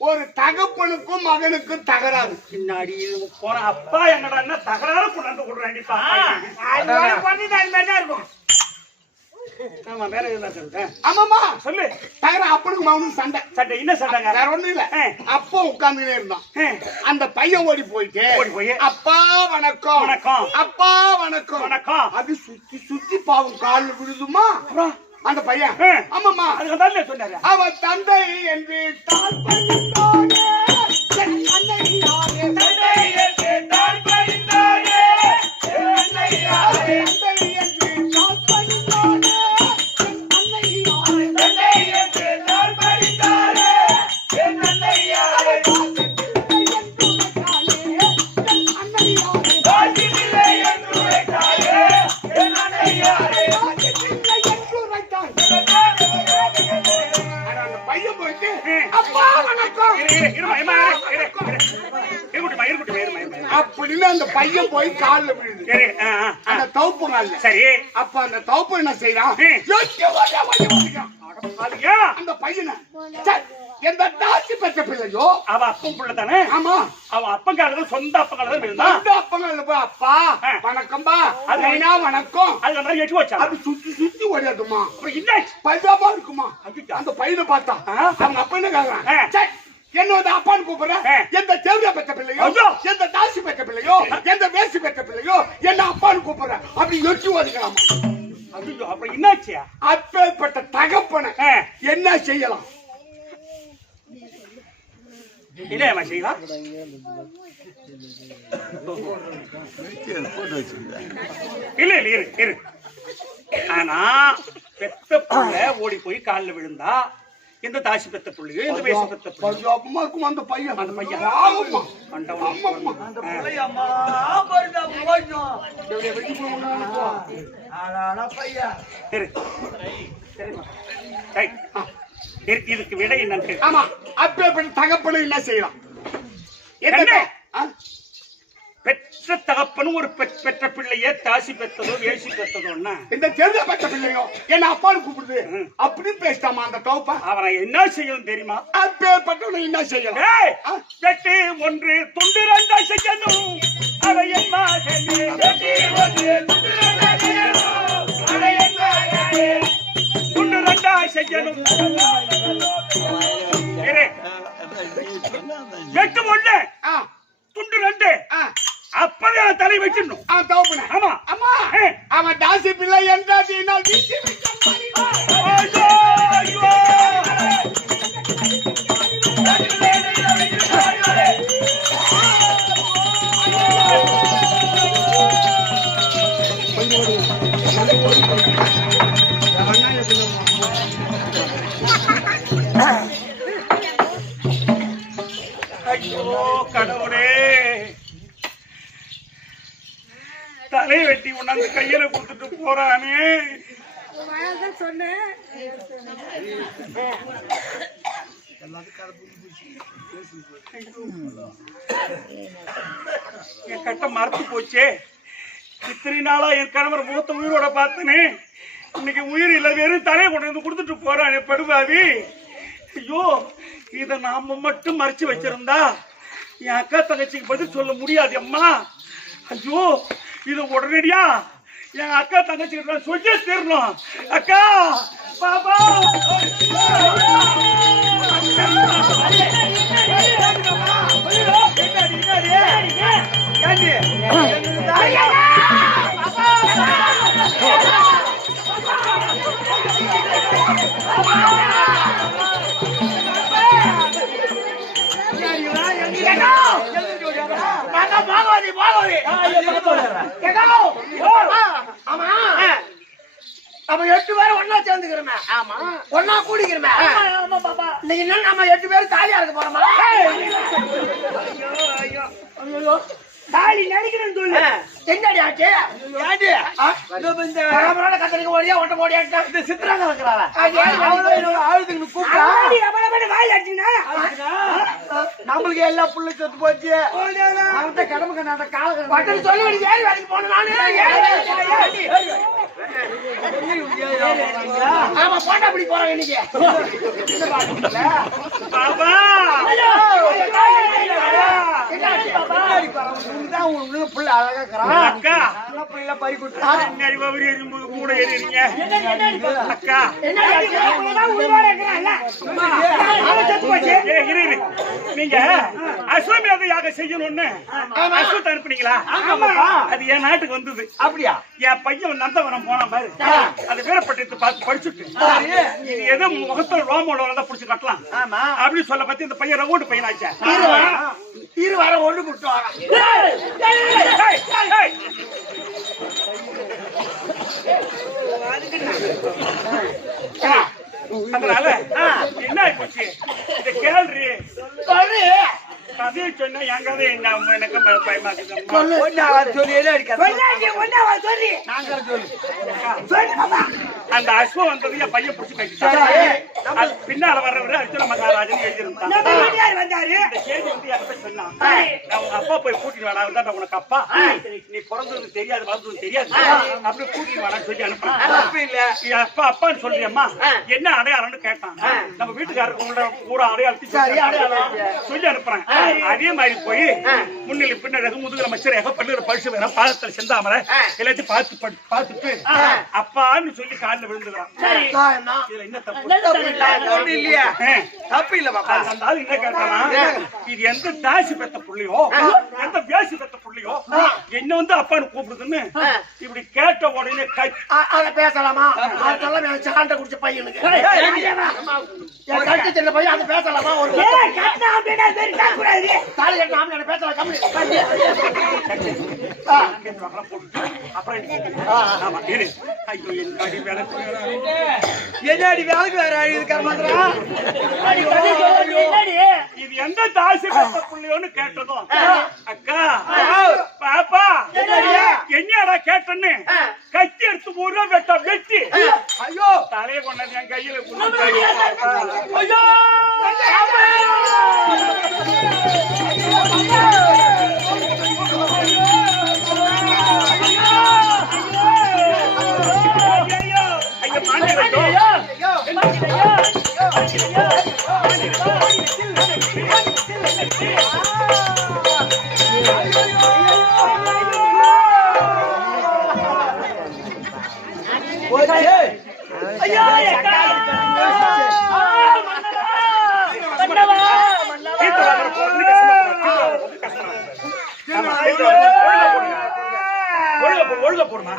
ஒரு தகப்பனுக்கும் மகனுக்கும் தகராறு பின்னாடி போன அப்பா எங்கடா தகராறு கொண்டாந்து கொடுறாண்டிப்பா இருக்கும் ஆமா வேற எதுதான் சொல்றேன் ஆமாமா சொல்லு தகராறு அப்பனுக்கு மகனுக்கு சண்டை சட்டை என்ன சண்டைங்க வேற ஒண்ணும் இல்ல அப்பா உட்கார்ந்துட்டே இருந்தான் அந்த பையன் ஓடி போய் அப்பா வணக்கம் வணக்கம் அப்பா வணக்கம் வணக்கம் அது சுத்தி சுத்தி பாவம் கால்ல விழுதுமா அந்த பையன் ஆமாமா அதுக்கு தான் சொன்னாரு அவன் தந்தை என்று தாழ்பணிந்தோ அப்பா வணக்கம் அப்படின்னு அந்த பையன் போய் கால்ல விழுது. அந்த தவுப்பு கால்ல. சரி. அப்ப அந்த தவுப்பு என்ன செய்யறான்? அந்த பையனை எந்த தாசி பெற்ற பிள்ளையோ அவ அப்பன் பிள்ளை தானே. ஆமா, அவன் அப்பங்கால சொந்த அப்பங்கால இருந்தான். சொந்த அப்பங்கால போய் அப்பா வணக்கம்பா அதுனா வணக்கம் அது மாதிரி எட்டு வச்சா அது சுத்தி சுத்தி ஓடியாதுமா. அப்புறம் என்னாச்சு? பைசாபா இருக்குமா. அந்த பையனை பார்த்தா அவங்க அப்பா என்ன கேக்குறான்? என்னோட அப்பான்னு கூப்பிடுறேன். எந்த தேவையா பெற்ற பிள்ளையோ, எந்த தாசி பெற்ற பிள்ளையோ, எந்த வேசி பெற்ற பிள்ளையோ என்ன அப்பான்னு கூப்பிடுறேன் அப்படி யோசிச்சு ஓதிக்கலாமா? அப்புறம் என்னாச்சு? அப்பேற்பட்ட தகப்பனை என்ன செய்யலாம்? என்ன செய்யலாம்? இல்ல இல்ல இரு இரு. ஆனா பெத்த புள்ள ஓடி போய் காலில் விழுந்தா எந்த தாசி பெத்த புள்ளையோ எந்த வேசி பெத்த புள்ளையோ அப்பமா இருக்கும் அந்த பையன். அந்த பையன் ஆகுமா அந்த பிள்ளை அம்மா பரிதா போய்டும். ஆனா பையா இரு. சரி. இதுக்கு விட என்னன்னு ஆமா அப்பேற்பட்ட தகப்பனை என்ன செய்யலாம்? பெற்ற தகப்பனும் ஒரு பெற்ற பிள்ளையே தாசி பெற்றதோ வேசி பெற்றதோன்னா இந்த தேர்தல் பெற்ற பிள்ளையோ என்ன அப்பான்னு கூப்பிடுது அப்படின்னு பேசிட்டாமா அந்த தோப்பா. அவனை என்ன செய்யணும் தெரியுமா? அப்பேற்பட்டவனை என்ன செய்யலாம்? வெட்டு ஒன்று துண்டு ரெண்டா செய்யணும் அதை என் மகனே. துண்டு ரெண்டா செய்யணும் வெட்டு ஒண்ணு துண்டு ரெண்டு அப்பதே தலை வச்சிடணும். தோப்புன ஆமா ஆமா அவன் தாசி பிள்ளை என்றால் ஐயோ கடவுளே, தலை வெட்டி உணர்ந்து கையில கொடுத்துட்டு போறானே. சொன்னேன் என் கட்டம் மறத்து போச்சே. இத்தனை நாளா என் கணவர் முகத்த உயிரோட பார்த்தனே, இன்னைக்கு உயிர் இல்ல வெறும் தலையை கொண்டு வந்து கொடுத்துட்டு போறானே படுவாவி. ஐயோ, இத நாம மட்டும் மறைச்சு வச்சிருந்தா என் அக்கா தங்கச்சிக்கு பதில் சொல்ல முடியாது அம்மா. ஐயோ, இது உடனடியா என் அக்கா தங்கச்சிக்கு சொல்லி தரணும். அக்கா பாபா நம்ம 8 பேரும் ஒன்னா சேர்ந்துக்கிறோமே. ஆமா, ஒன்னா கூடிக்கிறோமே. இன்னைக்கு என்ன நம்ம 8 பேரும் தாலியா இருக்க போறோமா? தாலி நடிக்கிறேன்னு சொல்லு. என்னடி ஆச்சு? ஏடி பரபரன கத்தரிக்க ஓடியா ஒட்ட ஓடியாட்டா இந்த சித்ராங்க இருக்கறாள. ஆளுதுக்கு கூப்பிட்டா அவளே வாய் அடிச்சினா நம்மளுக்கு எல்லா புள்ள செத்து போச்சு. அவன்ட்ட கடமை கண்ணாத கால பட்டல் சொல்லி ஏறி வேலைக்கு போன நானே. ஆமா, போட்டா அப்படி போறோம் இன்னைக்கு. பாபா புள்ள அழகா இருக்கிறான். அக்கா புள்ள பறி கொடுத்து கூட ஏறிங்க. அக்கா நீங்க அஸ்வமேதையாக செய்யணும்னு அஸ்வத்தை அனுப்புனீங்களா? அது என் நாட்டுக்கு வந்தது. அப்படியா? என் பையன் நந்தவனம் போனா பாரு, அது வீரப்பட்டத்தை பார்த்து படிச்சுட்டு இது எதோ முகத்துல ரோமோட தான் புடிச்சு கட்டலாம் அப்படின்னு சொல்ல பத்தி இந்த பையன் ரவுண்டு பையன் ஆச்சா. இரு வர ஒண்ணு கொடுத்து வர அதனால என்ன ஆயிப்போச்சு இந்த கேள்வி கதையை சொன்னா என் கதை எனக்கு பயமாக்குது. அந்த அஸ்வம் வந்தது என் பையன் பிடிச்சி கட்டிட்டாரு. அது பின்னால வர்றவரு அர்ஜுன மகாராஜன் எழுதியிருந்தான். நம்ம வீட்டுக்கார் வந்தாரு. இந்த செய்தி வந்து என்கிட்ட சொன்னான். நான் உங்க அப்பா போய் கூட்டிட்டு வாடா, அவர்தான் உனக்கு அப்பா. நீ பிறந்தது தெரியாது, வளர்ந்தது தெரியாது, அப்படியே கூட்டிட்டு வாடான்னு சொல்லி அனுப்புறேன். தப்பு இல்ல. என் அப்பா அப்பான்னு சொல்றியம்மா, என்ன அடையாளம்னு கேட்டான். நம்ம வீட்டுக்காரருக்கு உங்களோட பூரா அடையாளத்தை சொல்லி அனுப்புறேன். அதே மாதிரி போய் முன்னிலை பின்னழகு முதுகுல மச்சரேக பல்லுற பரிசு வேற பாதத்தில் செந்தாமரை எல்லாத்தையும் பார்த்துட்டு அப்பான்னு சொல்லி காலில் விழுந்துக்கிறான். இதுல என்ன தப்பு இல்லையா? தப்பு இல்ல பாப்பா. அந்த ஆள் என்ன கேட்டானா, இது எந்த தாசி பெத்த புள்ளியோ எந்த வேசி பெத்த புள்ளியோ என்ன வந்து அப்பான்னு கூப்பிடுதுன்னு இப்படி கேட்ட உடனே அதை பேசலாமா? அதெல்லாம் சாண்ட குடிச்ச பையனுக்கு என் கட்டு சின்ன பையன் அதை பேசலாமா? ஒரு தாலி கட்டின ஆம்பளை பேசலாம். கம்மி என்னடி வேலைக்கு வேற இருக்காரு மாத்திரம். இது எந்த தாசி பெத்த புள்ளியோன்னு கேட்டதும் அக்கா பாப்பா என்னடா கேட்டன்னு கத்தி எடுத்து ஒரு வெட்ட வெட்டி ஐயோ தலையை கொண்டாந்து என் கையில ஐயோ ஒழுங்க போடுமா?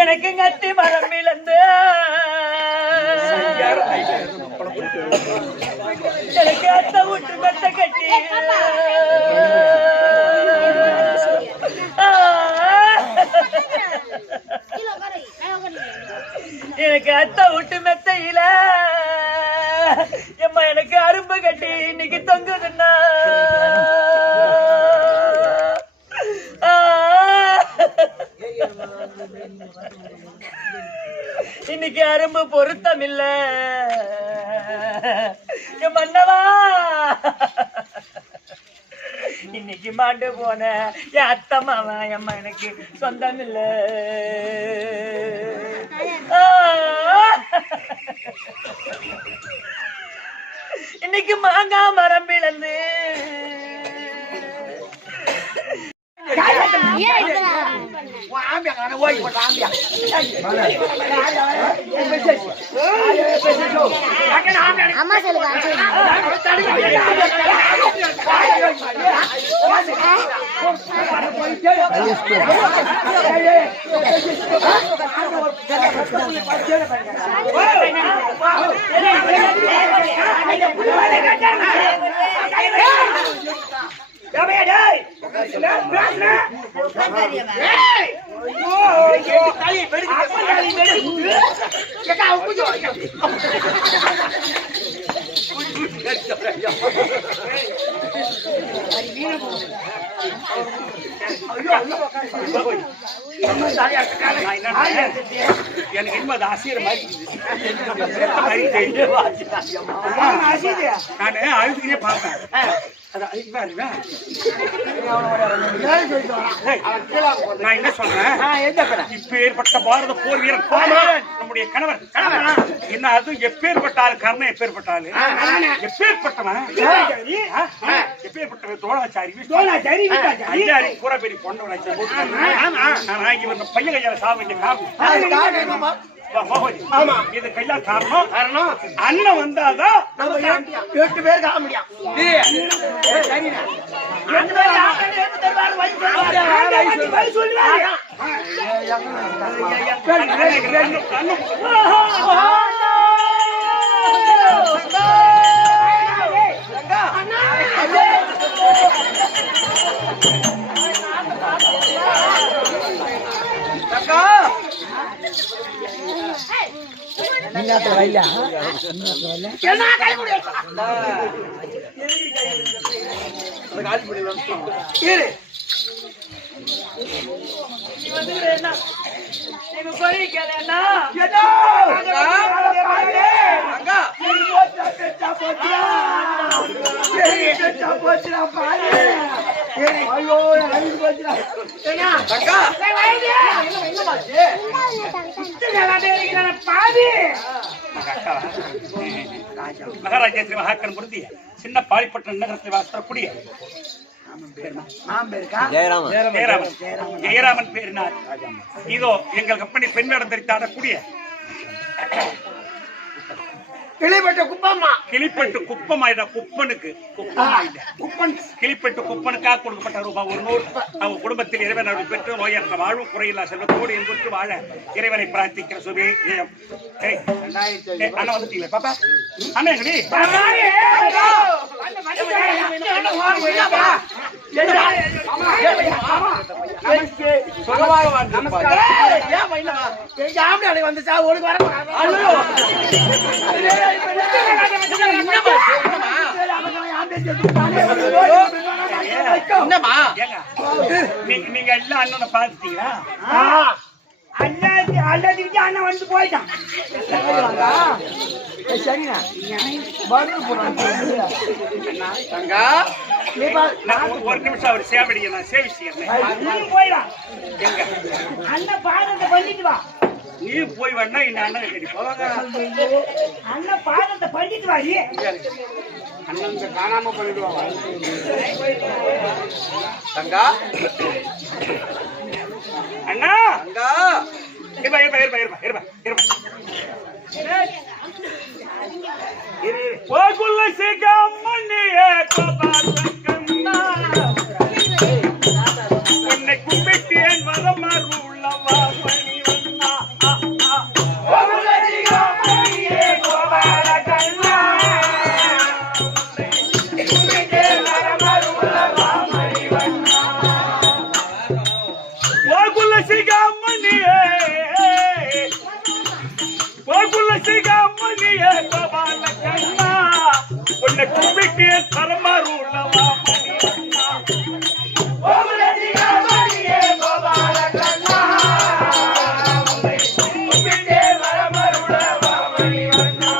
எனக்கு கட்டி மரம் இழந்து எனக்கு அத்தை விட்டு மெத்த கட்டி எனக்கு அத்தை விட்டு மெத்தையில எம்மா எனக்கு அரும்பு கட்டி இன்னைக்கு தொங்குதுன்னா இன்னைக்கு அரும்பு பொருத்தம் இல்ல என் மன்னவா. இன்னைக்கு மாண்டு போன என் அத்தை மாமா எம்மா எனக்கு சொந்தம் இல்ல. இன்னைக்கு மாங்காய் மரம் பிளந்து அம்மா சொல்லுங்க. எனக்கு இன்னும் அது ஆசிரியர் மாதிரி நான் அழுதுகிட்டே பார்த்தேன். நான் என்ன சொல்றேன், இப்ப ஏற்பட்ட பாரத போர் வீரன் நம்முடைய கணவர் என்ன, அது எப்பேற்பட்ட ஆளு, கர்ணன் எப்பேற்பட்ட ஆளு, எப்பேற்பட்டவன் எப்பேற்பட்ட தோழாச்சாரி ஐயாரி கூற பெரிய பொண்ணு இவன் பையன் கையால சாக வேண்டிய காரணம் இது கையா காரணம். அண்ணன் வந்தாதான் 8 பேருக்கு ஆக முடியும். நீ வந்துக்கிறேன்னா நீங்க கோரிக்கலன்னா மகாராஜா ஸ்ரீ மகாக்கன் மூர்த்தி சின்ன பாலிப்பட்ட நகரத்தில் வாசக்கூடிய ஜெயராமன் பேரினார். இதோ எங்கள் கம்பெனி பெண் வேடம் தரித்து ஆடக்கூடிய கிளிப்பட்ட குப்பம்மா கிளிப்பட்டு குப்பம் ஆயிட குப்பனுக்கு குப்பன் கிளிப்பட்டு குப்பனுக்காக கொடுக்கப்பட்ட ரூபாய் 100 அவங்க குடும்பத்தில் இறைவன் அருள் பெற்று நோயற்ற வாழ்வும் குறையில்லா செல்வத்தோடு என்பதற்கு வாழ இறைவனை பிரார்த்திக்கிற சுபே ஜெயம். அண்ணா வந்துட்டீங்களா பாப்பா? அண்ணா எங்கடி வந்துச்சா உனக்கு வர என்னமா நீங்க எல்லாம் அண்ணனை பாத்துட்டீங்களா? அண்ணன் அண்ணன் வந்து போயிட்டான். சரிண்ணா ஒரு நிமிஷம் அவர் சேவடிய நான் சேவிச்சுக்கிறேன். போயிடலாம் அண்ணன் பாதத்தை பண்ணிட்டு வா. நீ போய் வேணா இந்த அண்ணன் கட்டி போவாங்க. அண்ணன் பாதத்தை பண்ணிட்டு வாடி. அண்ணன் காணாம பண்ணிடுவாங்க. தங்கா அண்ணா தங்கா இருப்பா இருப்பா இருப்பா இருப்பா இருப்பா இருப்பா போகுள்ள சிகம்மணியே கோபாலக்கண்ணா உன்னை கும்பிட்டேன் வரமாறு உள்ளவா மணிவண்ணா போகுள்ள சிகம்மணியே கோபாலக்கண்ணா கும்பிட்டேன் வரமாறு உள்ளவா மணிவண்ணா போகுள்ள சிகம்மணியே கோகுல சிகாமணியே கோபாலக்கண்ணா உன்னை கும்பிட்டு தரமாறுள்ளவா மணிவண்ணா கோகுல சிகாமணியே கோபாலக்கண்ணா உன்னை கும்பிட்டு தரமாறுள்ளவா மணிவண்ணா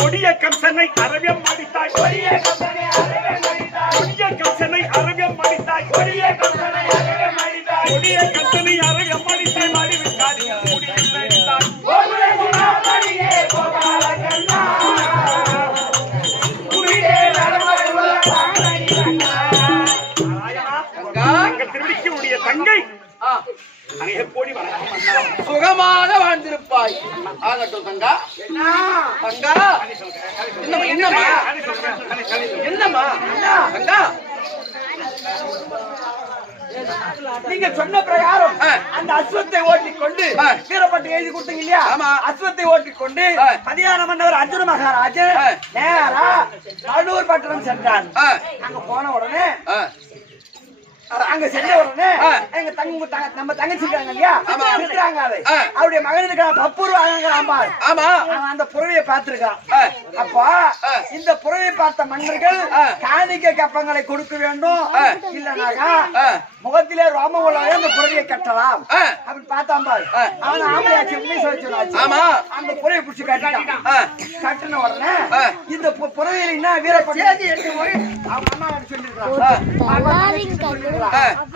கொடிய கம்சனை அரவியம் அடித்தாய் கொடிய கம்சனை அரவியம் அடித்தாய் கொடிய கம்சனை அரவியம் அடித்தாய் கொடிய கம்சனை அரவியம் அடித்தாய் கொடிய கம்சனை அரவியம் அடித்தாய் மடிவிட்டாய் முடிந்தாய் கோகுல சிகாமணியே கோபாலக்கண்ணா கும்பிட்டே தரமாறுள்ளவா மணிவண்ணா எங்கள் திருவடிக்கு தங்கை அநேக கோடி வணக்கம் அண்ணா. சுகமாக வாழ்ந்திருப்பாய். ஆகட்டும் தங்கா. தங்கா என்னம்மா என்னம்மா தங்கா நீங்க சொன்ன பிரகாரம் அந்த அஸ்வத்தை ஓட்டிக்கொண்டு வீரப்பட்டு எழுதி கொடுத்தீங்க இல்லையா? அஸ்வத்தை ஓட்டிக்கொண்டு கல்யாண மன்னவர் அர்ஜுன மகாராஜர் நேரா கடலூர் பட்டணம் சென்றார். அங்க போன உடனே அங்க சென்ற உடனே எங்க நம்ம தங்கச்சி இருக்காங்க இல்லையா? அவருடைய மகன் இருக்கிற பப்பூர் ஆமா அந்த புறவையை பார்த்திருக்கான். அப்ப இந்த புறவையை பார்த்த மன்னர்கள் காணிக்கை கப்பங்களை கொடுக்க வேண்டும், இல்லனாக்கா முகத்திலே ரோமவுள்ள அந்த புறவையை கட்டலாம் அப்படின்னு பார்த்தான் பாரு. அவன் ஆம்பளையாச்சு அந்த புறவையை பிடிச்சி கட்டிட்டான். கட்டின உடனே இந்த புறவையில என்ன வீரப்பட்டு எடுத்து போய் அவங்க அம்மா சொல்லிருக்கான்.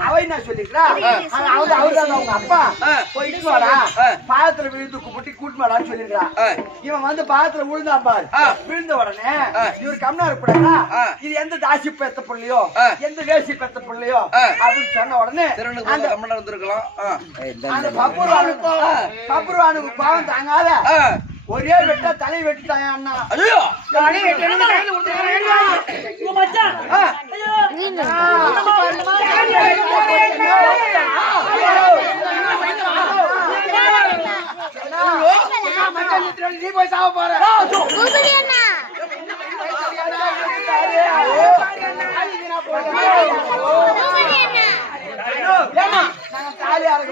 அவ என்ன சொல்லிருக்கா? அவர்தான் அவங்க அப்பா போயிட்டு வாடா பாதத்துல விழுந்து கும்பிட்டு கூட்டு வாடான்னு சொல்லிருக்கான். இவன் வந்து பாதத்துல விழுந்தா பாரு. விழுந்த உடனே இவரு கம்னா இருப்பா, இது எந்த தாசி பெத்த பிள்ளையோ எந்த வேசி பெத்த பிள்ளையோ அப்படின்னு சொன்ன உடனே அந்த பப்புருவானுக்கு பாவம் தாங்காத ஒரே வெட்ட தலை வெட்டிட்டான் அண்ணா. தலை நீ போய் சாவ போற.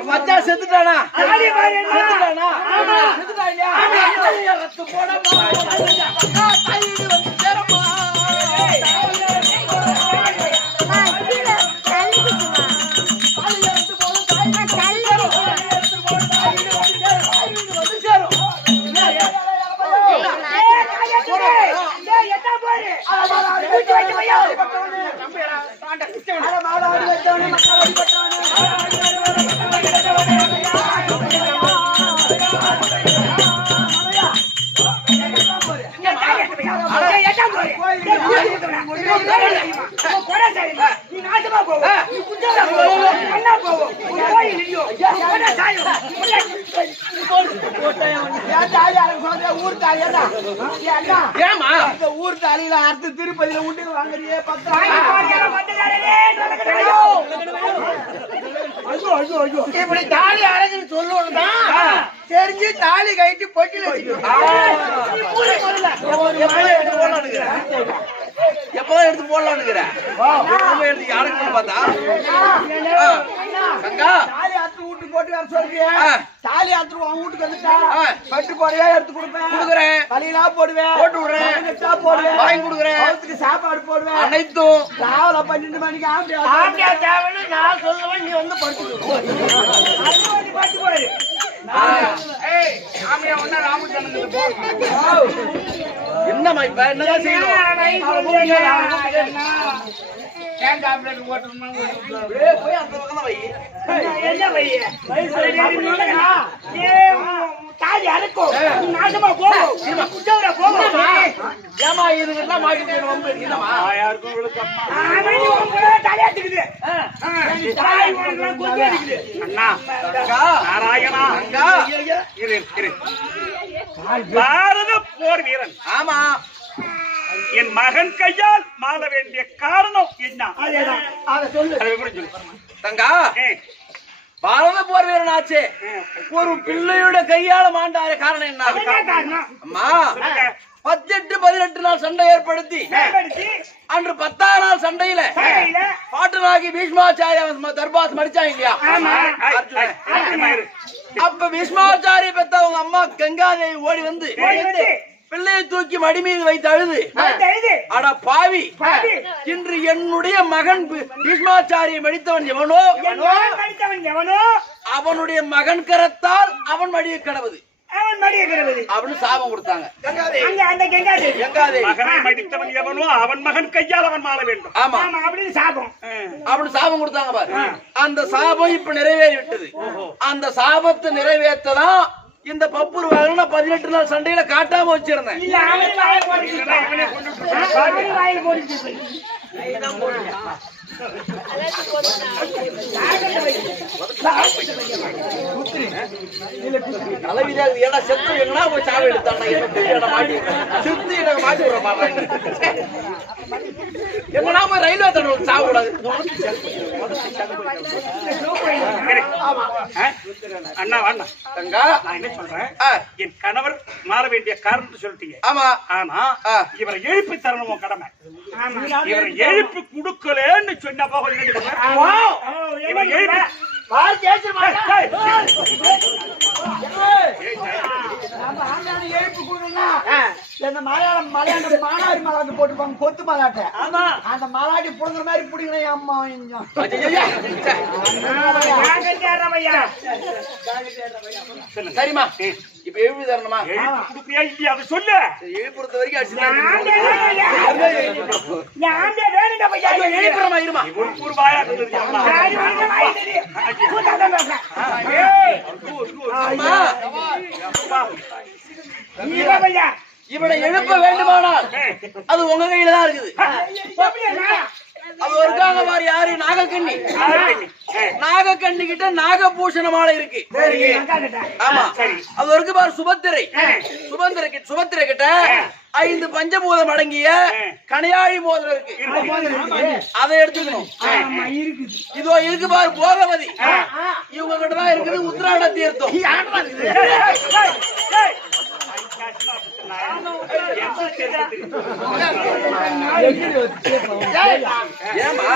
மச்சா செத்துட்டானா? செத்துட்டானா? செத்துட்டா இல்லையா? ரத்து போடமா ஐயா அட மாலாடி வெட்டவனே மாலாடி வெட்டவனே நீ நாட்டுமா போவ நீ குஞ்சா போவ அண்ணா போவ ஒரு கோயில் இல்லையோ என்ன சாயம் ஊர் தாலியா ஏமா இந்த ஊர் தாலியில அடுத்து திருப்பதியில உண்டு வாங்குறியே இப்படி தாலி அழகுன்னு சொல்லுவோம்தான் தெரிஞ்சு தாலி கட்டி பொட்டில எப்பதான் எடுத்து போடலான்னு யாருக்கு பார்த்தா தாலி அத்து வீட்டு போட்டு வர சொல்றியா தாலி அத்து உன் வீட்டுக்கு வந்துட்டா பட்டு போடுவே எடுத்து கொடுப்பேன் தலையெல்லாம் போடுவேன் போட்டு விடுறேன் போடுவேன் வாங்கி கொடுக்குறேன் அவத்துக்கு சாப்பாடு போடுவேன் அனைத்தும் ராவில 12 மணிக்கு ஆம்பியா தேவைன்னு நான் சொல்லுவேன் நீ வந்து படுத்து போடு என்னம்மா இப்ப என்னதான் செய்யணும் போய் அந்த பக்கம் தான் வை என்ன பைய தாலி அறுக்கும் நாட்டுமா போவோம் குஞ்சவரா போவோம் ஏமா இதுக்கெல்லாம் மாட்டிட்டு ரொம்ப என்னமா யாருக்கும் விழுக்கம்மா தாலி அறுக்குது தாய் உனக்கு கொஞ்சம் இருக்குது அண்ணா நாராயணா இரு இரு பாரத போர் வீரன் ஆமா என் மகன் கையால் மாற வேண்டிய காரணம் என்ன அதை சொல்லு அதை விவரம் சொல்லு. தங்கா ஏய், பாரத போர் வீரன் ஆச்சு ஒரு பிள்ளையோட கையால மாண்டாரு காரணம் என்ன காரணம் அம்மா சொல்லுங்க. 18 நாள் சண்டை ஏற்படுத்தி அன்று 10ஆம் நாள் சண்டையில பாட்டனாகி பீஷ்மாச்சாரி அவன் தர்பாஸ் மடிச்சாங்க இல்லையா இரு. அப்ப பீஷ்மாச்சாரி பெத்த அவங்க அம்மா கங்காதேவி ஓடி வந்து பிள்ளையை தூக்கி மடி மீது வைத்து அழுது அட பாவி இன்று என்னுடைய மகன் பீஷ்மாச்சாரியை மடித்தவன் எவனோ அவனுடைய மகன் கரத்தால் அவன் மடியை கடவுது அப்படின்னு சாபம் கொடுத்தாங்க மகனை மடித்தவன் எவனோ அவன் மகன் கையால் அவன் மாற வேண்டும். ஆமா அப்படின்னு சாபம் அப்படின்னு சாபம் கொடுத்தாங்க பாரு. அந்த சாபம் இப்ப நிறைவேறி விட்டது. அந்த சாபத்தை நிறைவேற்றலாம் இந்த பப்புரு வாங்கின 18 நாள் சண்டையில காட்டாம வச்சிருந்தேன். இல்ல அவன் வாயில் போட்டு தலைவிதியாக ஏன்னா செத்து எங்கன்னா போய் சாவு எடுத்தாங்க செத்து எனக்கு மாட்டி விடுற மாதிரி எங்கன்னா போய் ரயில்வே தடவை சாவு கூடாது. அண்ணா அண்ணா தங்கா நான் என்ன சொல்றேன், என் கணவர் மாற வேண்டிய காரணத்தை சொல்லிட்டீங்க. ஆமா ஆனா இவரை எழுப்பி தரணும் கடமை. இவரை எழுப்பி கொடுக்கலன்னு சொன்ன போக என்ன மலையாளம் மாநாடு மலாட்டு போட்டுப்பாங்க கொத்து மலாட்டை அந்த மலாட்டி புடுங்குற மாதிரி புடிக்கிறேன் அம்மா சரிம்மா இப்ப எழுப்பி தரணுமா கொடுப்பியா இல்லையா அதை சொல்லு. எழுப்புறது வரைக்கும் எழுப்புறமா இருமா ஒரு வாயா இருந்தது. இவனை எழுப்ப வேண்டுமானால் அது உங்க கையில தான் இருக்குது. அது இருக்காங்க பாரு யாரு நாகக்கண்ணி. நாகக்கண்ணி கிட்ட நாகபூஷண மாலை இருக்கு. ஆமா அது இருக்கு பாரு சுபத்திரை. சுபத்திரை கிட்ட 5 பஞ்சபூதம் அடங்கிய கணையாழி மோதிரம் இருக்கு. அதை எடுத்துக்கணும். இதோ இருக்கு பாரு போகவதி. இவங்க கிட்ட தான் இருக்குது உத்திராட தீர்த்தம். ஏமா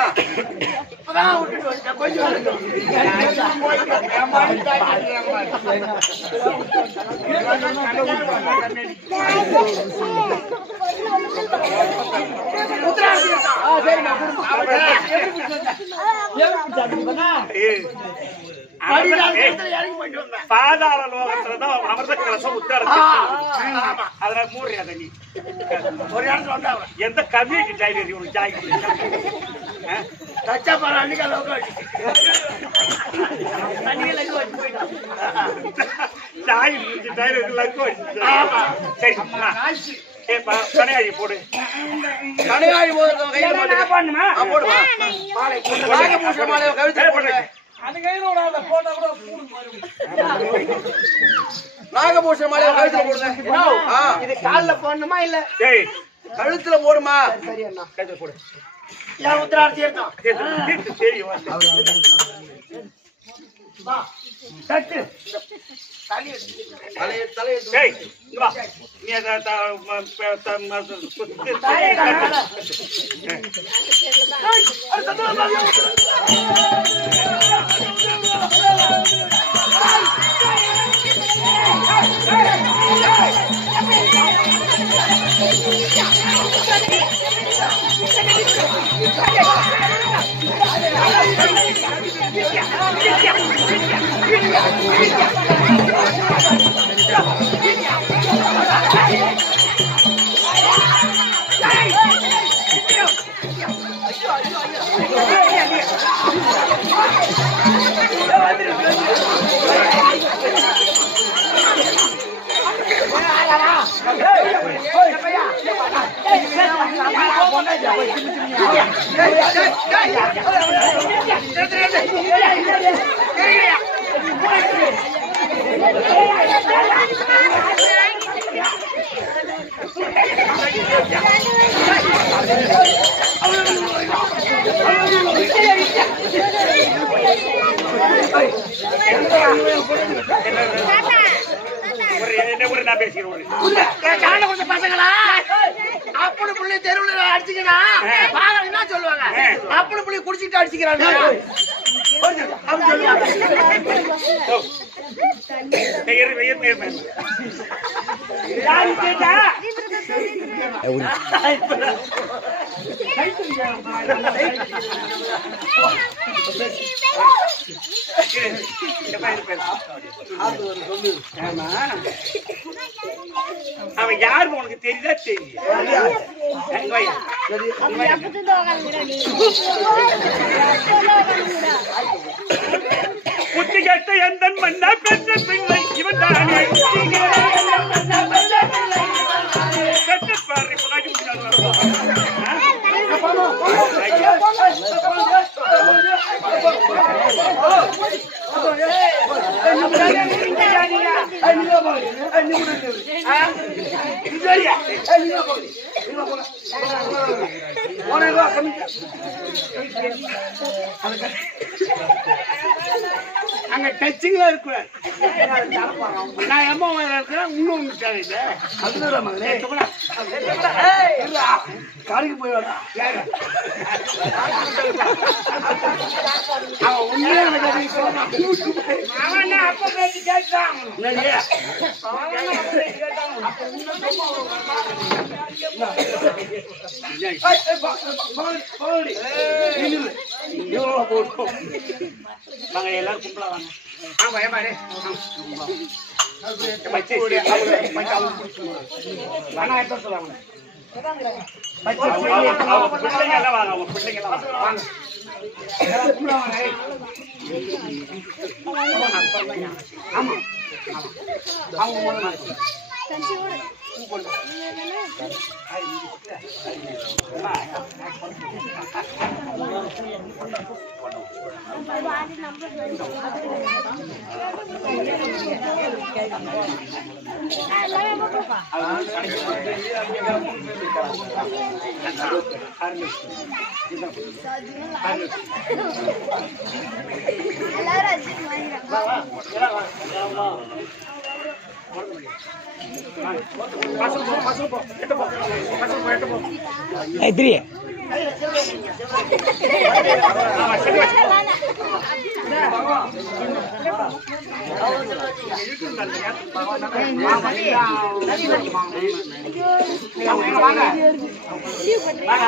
பாதாள லோகத்துலதான் அமிர்த கலசம் உத்தாரம் அதனால மூடுறியா தண்ணி ஒரு இடத்துல வந்தாங்க எந்த கம்யூனிட்டி டைலர் ஒரு ஜாய் தச்சா பாரு அன்னைக்கு ஜாய் டைலர் லக்கு சரி கனையாழி போடு கனையாழி போடுறவங்க கையில மாட்டுங்க. போடுமா நாகபூஷண மாலையை கழுத்துல போடுங்க. நாகபூஷண மாலையை கழுத்துல போடுங்க. இது கால்ல போடணுமா இல்ல ஏய் கழுத்துல போடுமா. சரி அண்ணா கையில போடு ஏன் உத்தராட்சி இருக்கும் தெரியும் தட்டு தலையை ஏய் இங்க வா நீ நான் பேசிக்கிறேன் பசங்களா அப்படி புள்ளி தெருவுல அடிச்சுக்கனா என்ன சொல்லுவாங்க அப்படி புள்ளி குடிச்சிட்டு அடிச்சுக்கிறாங்க அவன் யாரு உனக்கு தெரியுதா தெரியும் புத்தி கேட்ட எந்த மன்னா பெற்ற பிள்ளை இவன் தானே பெற்ற பாரு அங்க டச்சிங்ல இருக்கூடாது. நான் எம்மா இருக்கிறேன் இன்னும் தேவையில்லை. கடைக்கு போய் அவன் உண்மையா அவன் அப்ப பேசி கேட்டான். நாங்க எல்லாரும் கும்பலா வாங்க. பிள்ளைங்க எல்லாம் வாங்க, அவங்க பிள்ளைங்க எல்லாம் வாங்க.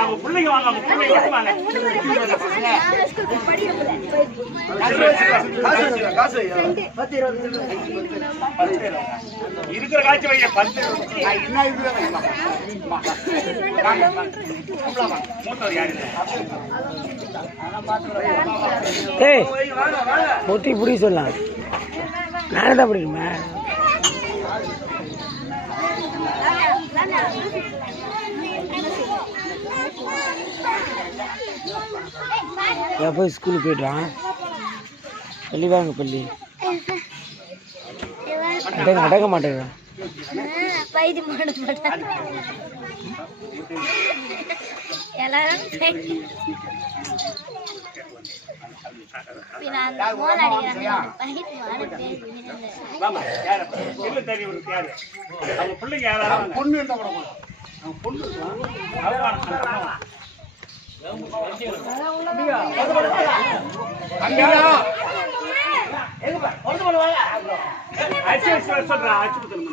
அவங்க பிள்ளைங்க வாங்க, அவங்க பிள்ளைங்க மட்டும் வாங்க. இருக்கிற காட்சி வைங்க 10 மூத்தவர் யாரு? மூத்தி புடி சொல்லலாம் நானே தான் பிடிக்குமா போய் ஸ்கூலுக்கு போயிடுவான் பள்ளி வாங்க பள்ளி அடங்க மாட்டேங்க எல்லாரும் வாமா, யாரு? இல்ல தெரியும் இவருக்கு யாரு? அவங்க பிள்ளைங்க யாராவது பொண்ணு இருந்தா கூட போதும். அவங்க பொண்ணு அச்சு சொல்றா, அச்சு கொடுத்துருமா.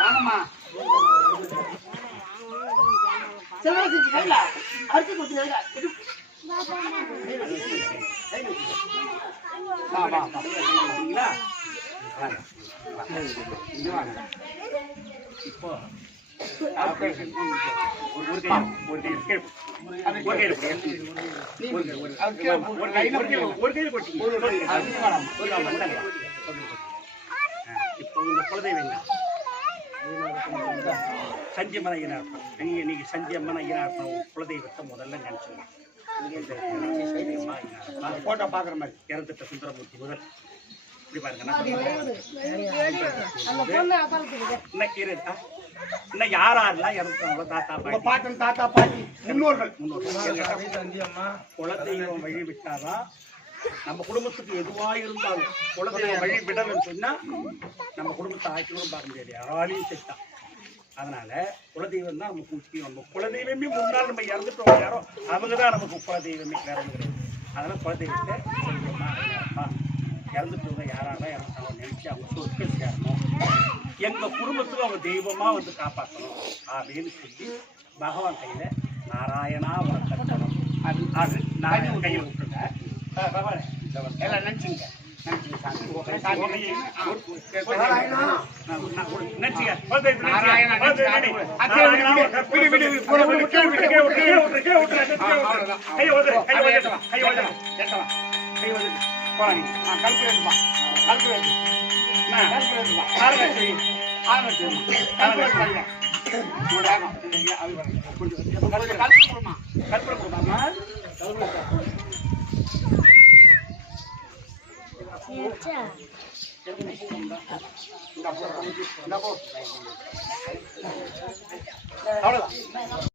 வாங்கம்மா. அரிசி கொடுத்துருங்க வா, வா, வா. சரிங்களா? இங்க வாங்க. இப்போ ஒரு கை escape. ஒரு கையில போடு. ஒரு கையில போட்டு. இப்போ உங்க குலதெய்வம் என்ன? சஞ்சயம்மன ஐயனார்ப்பம். நீங்க சஞ்சயம்மன ஐயனார்ப்பம் குலதெய்வத்தை முதல்ல நினைச்சுங்க. போட்டோ பாக்குற மாதிரி இறந்துட்ட சுந்தரமூர்த்தி முதல் இப்படி பாருங்க. இன்னும் யாரெல்லாம் இறந்துட்டாங்களோ தாத்தா உங்க பாட்டி பாட்டன் தாத்தா பாட்டி முன்னோர்கள் குலதெய்வம் வழி விட்டாதான் நம்ம குடும்பத்துக்கு எதுவா இருந்தாலும் குலதெய்வம் வழி விடலன்னு சொன்னா நம்ம குடும்பத்தை ஆக்கிலும் பார்க்க முடியாது, யாராலையும் செத்தான். அதனால குலதெய்வம் தான் நமக்கு முக்கியம். நம்ம குலதெய்வமே முன்னால் நம்ம இறந்துட்டோம் யாரோ அவங்க தான் நமக்கு குலதெய்வமே வேற கிடையாது. அதனால குலதெய்வத்தை இறந்துட்டவங்க யாராலும் இறந்துட்டாங்க நினைச்சு அவங்க சொற்க சேரணும். எங்க குடும்பத்துக்கு அவங்க தெய்வமா வந்து காப்பாற்றணும் அப்படின்னு சொல்லி பகவான் கையில நாராயணா வளர்க்கணும். அது நான் கையில் விட்டுருங்க. பகவான் எல்லாம் நினைச்சுங்க. அவ்வளவுதான்.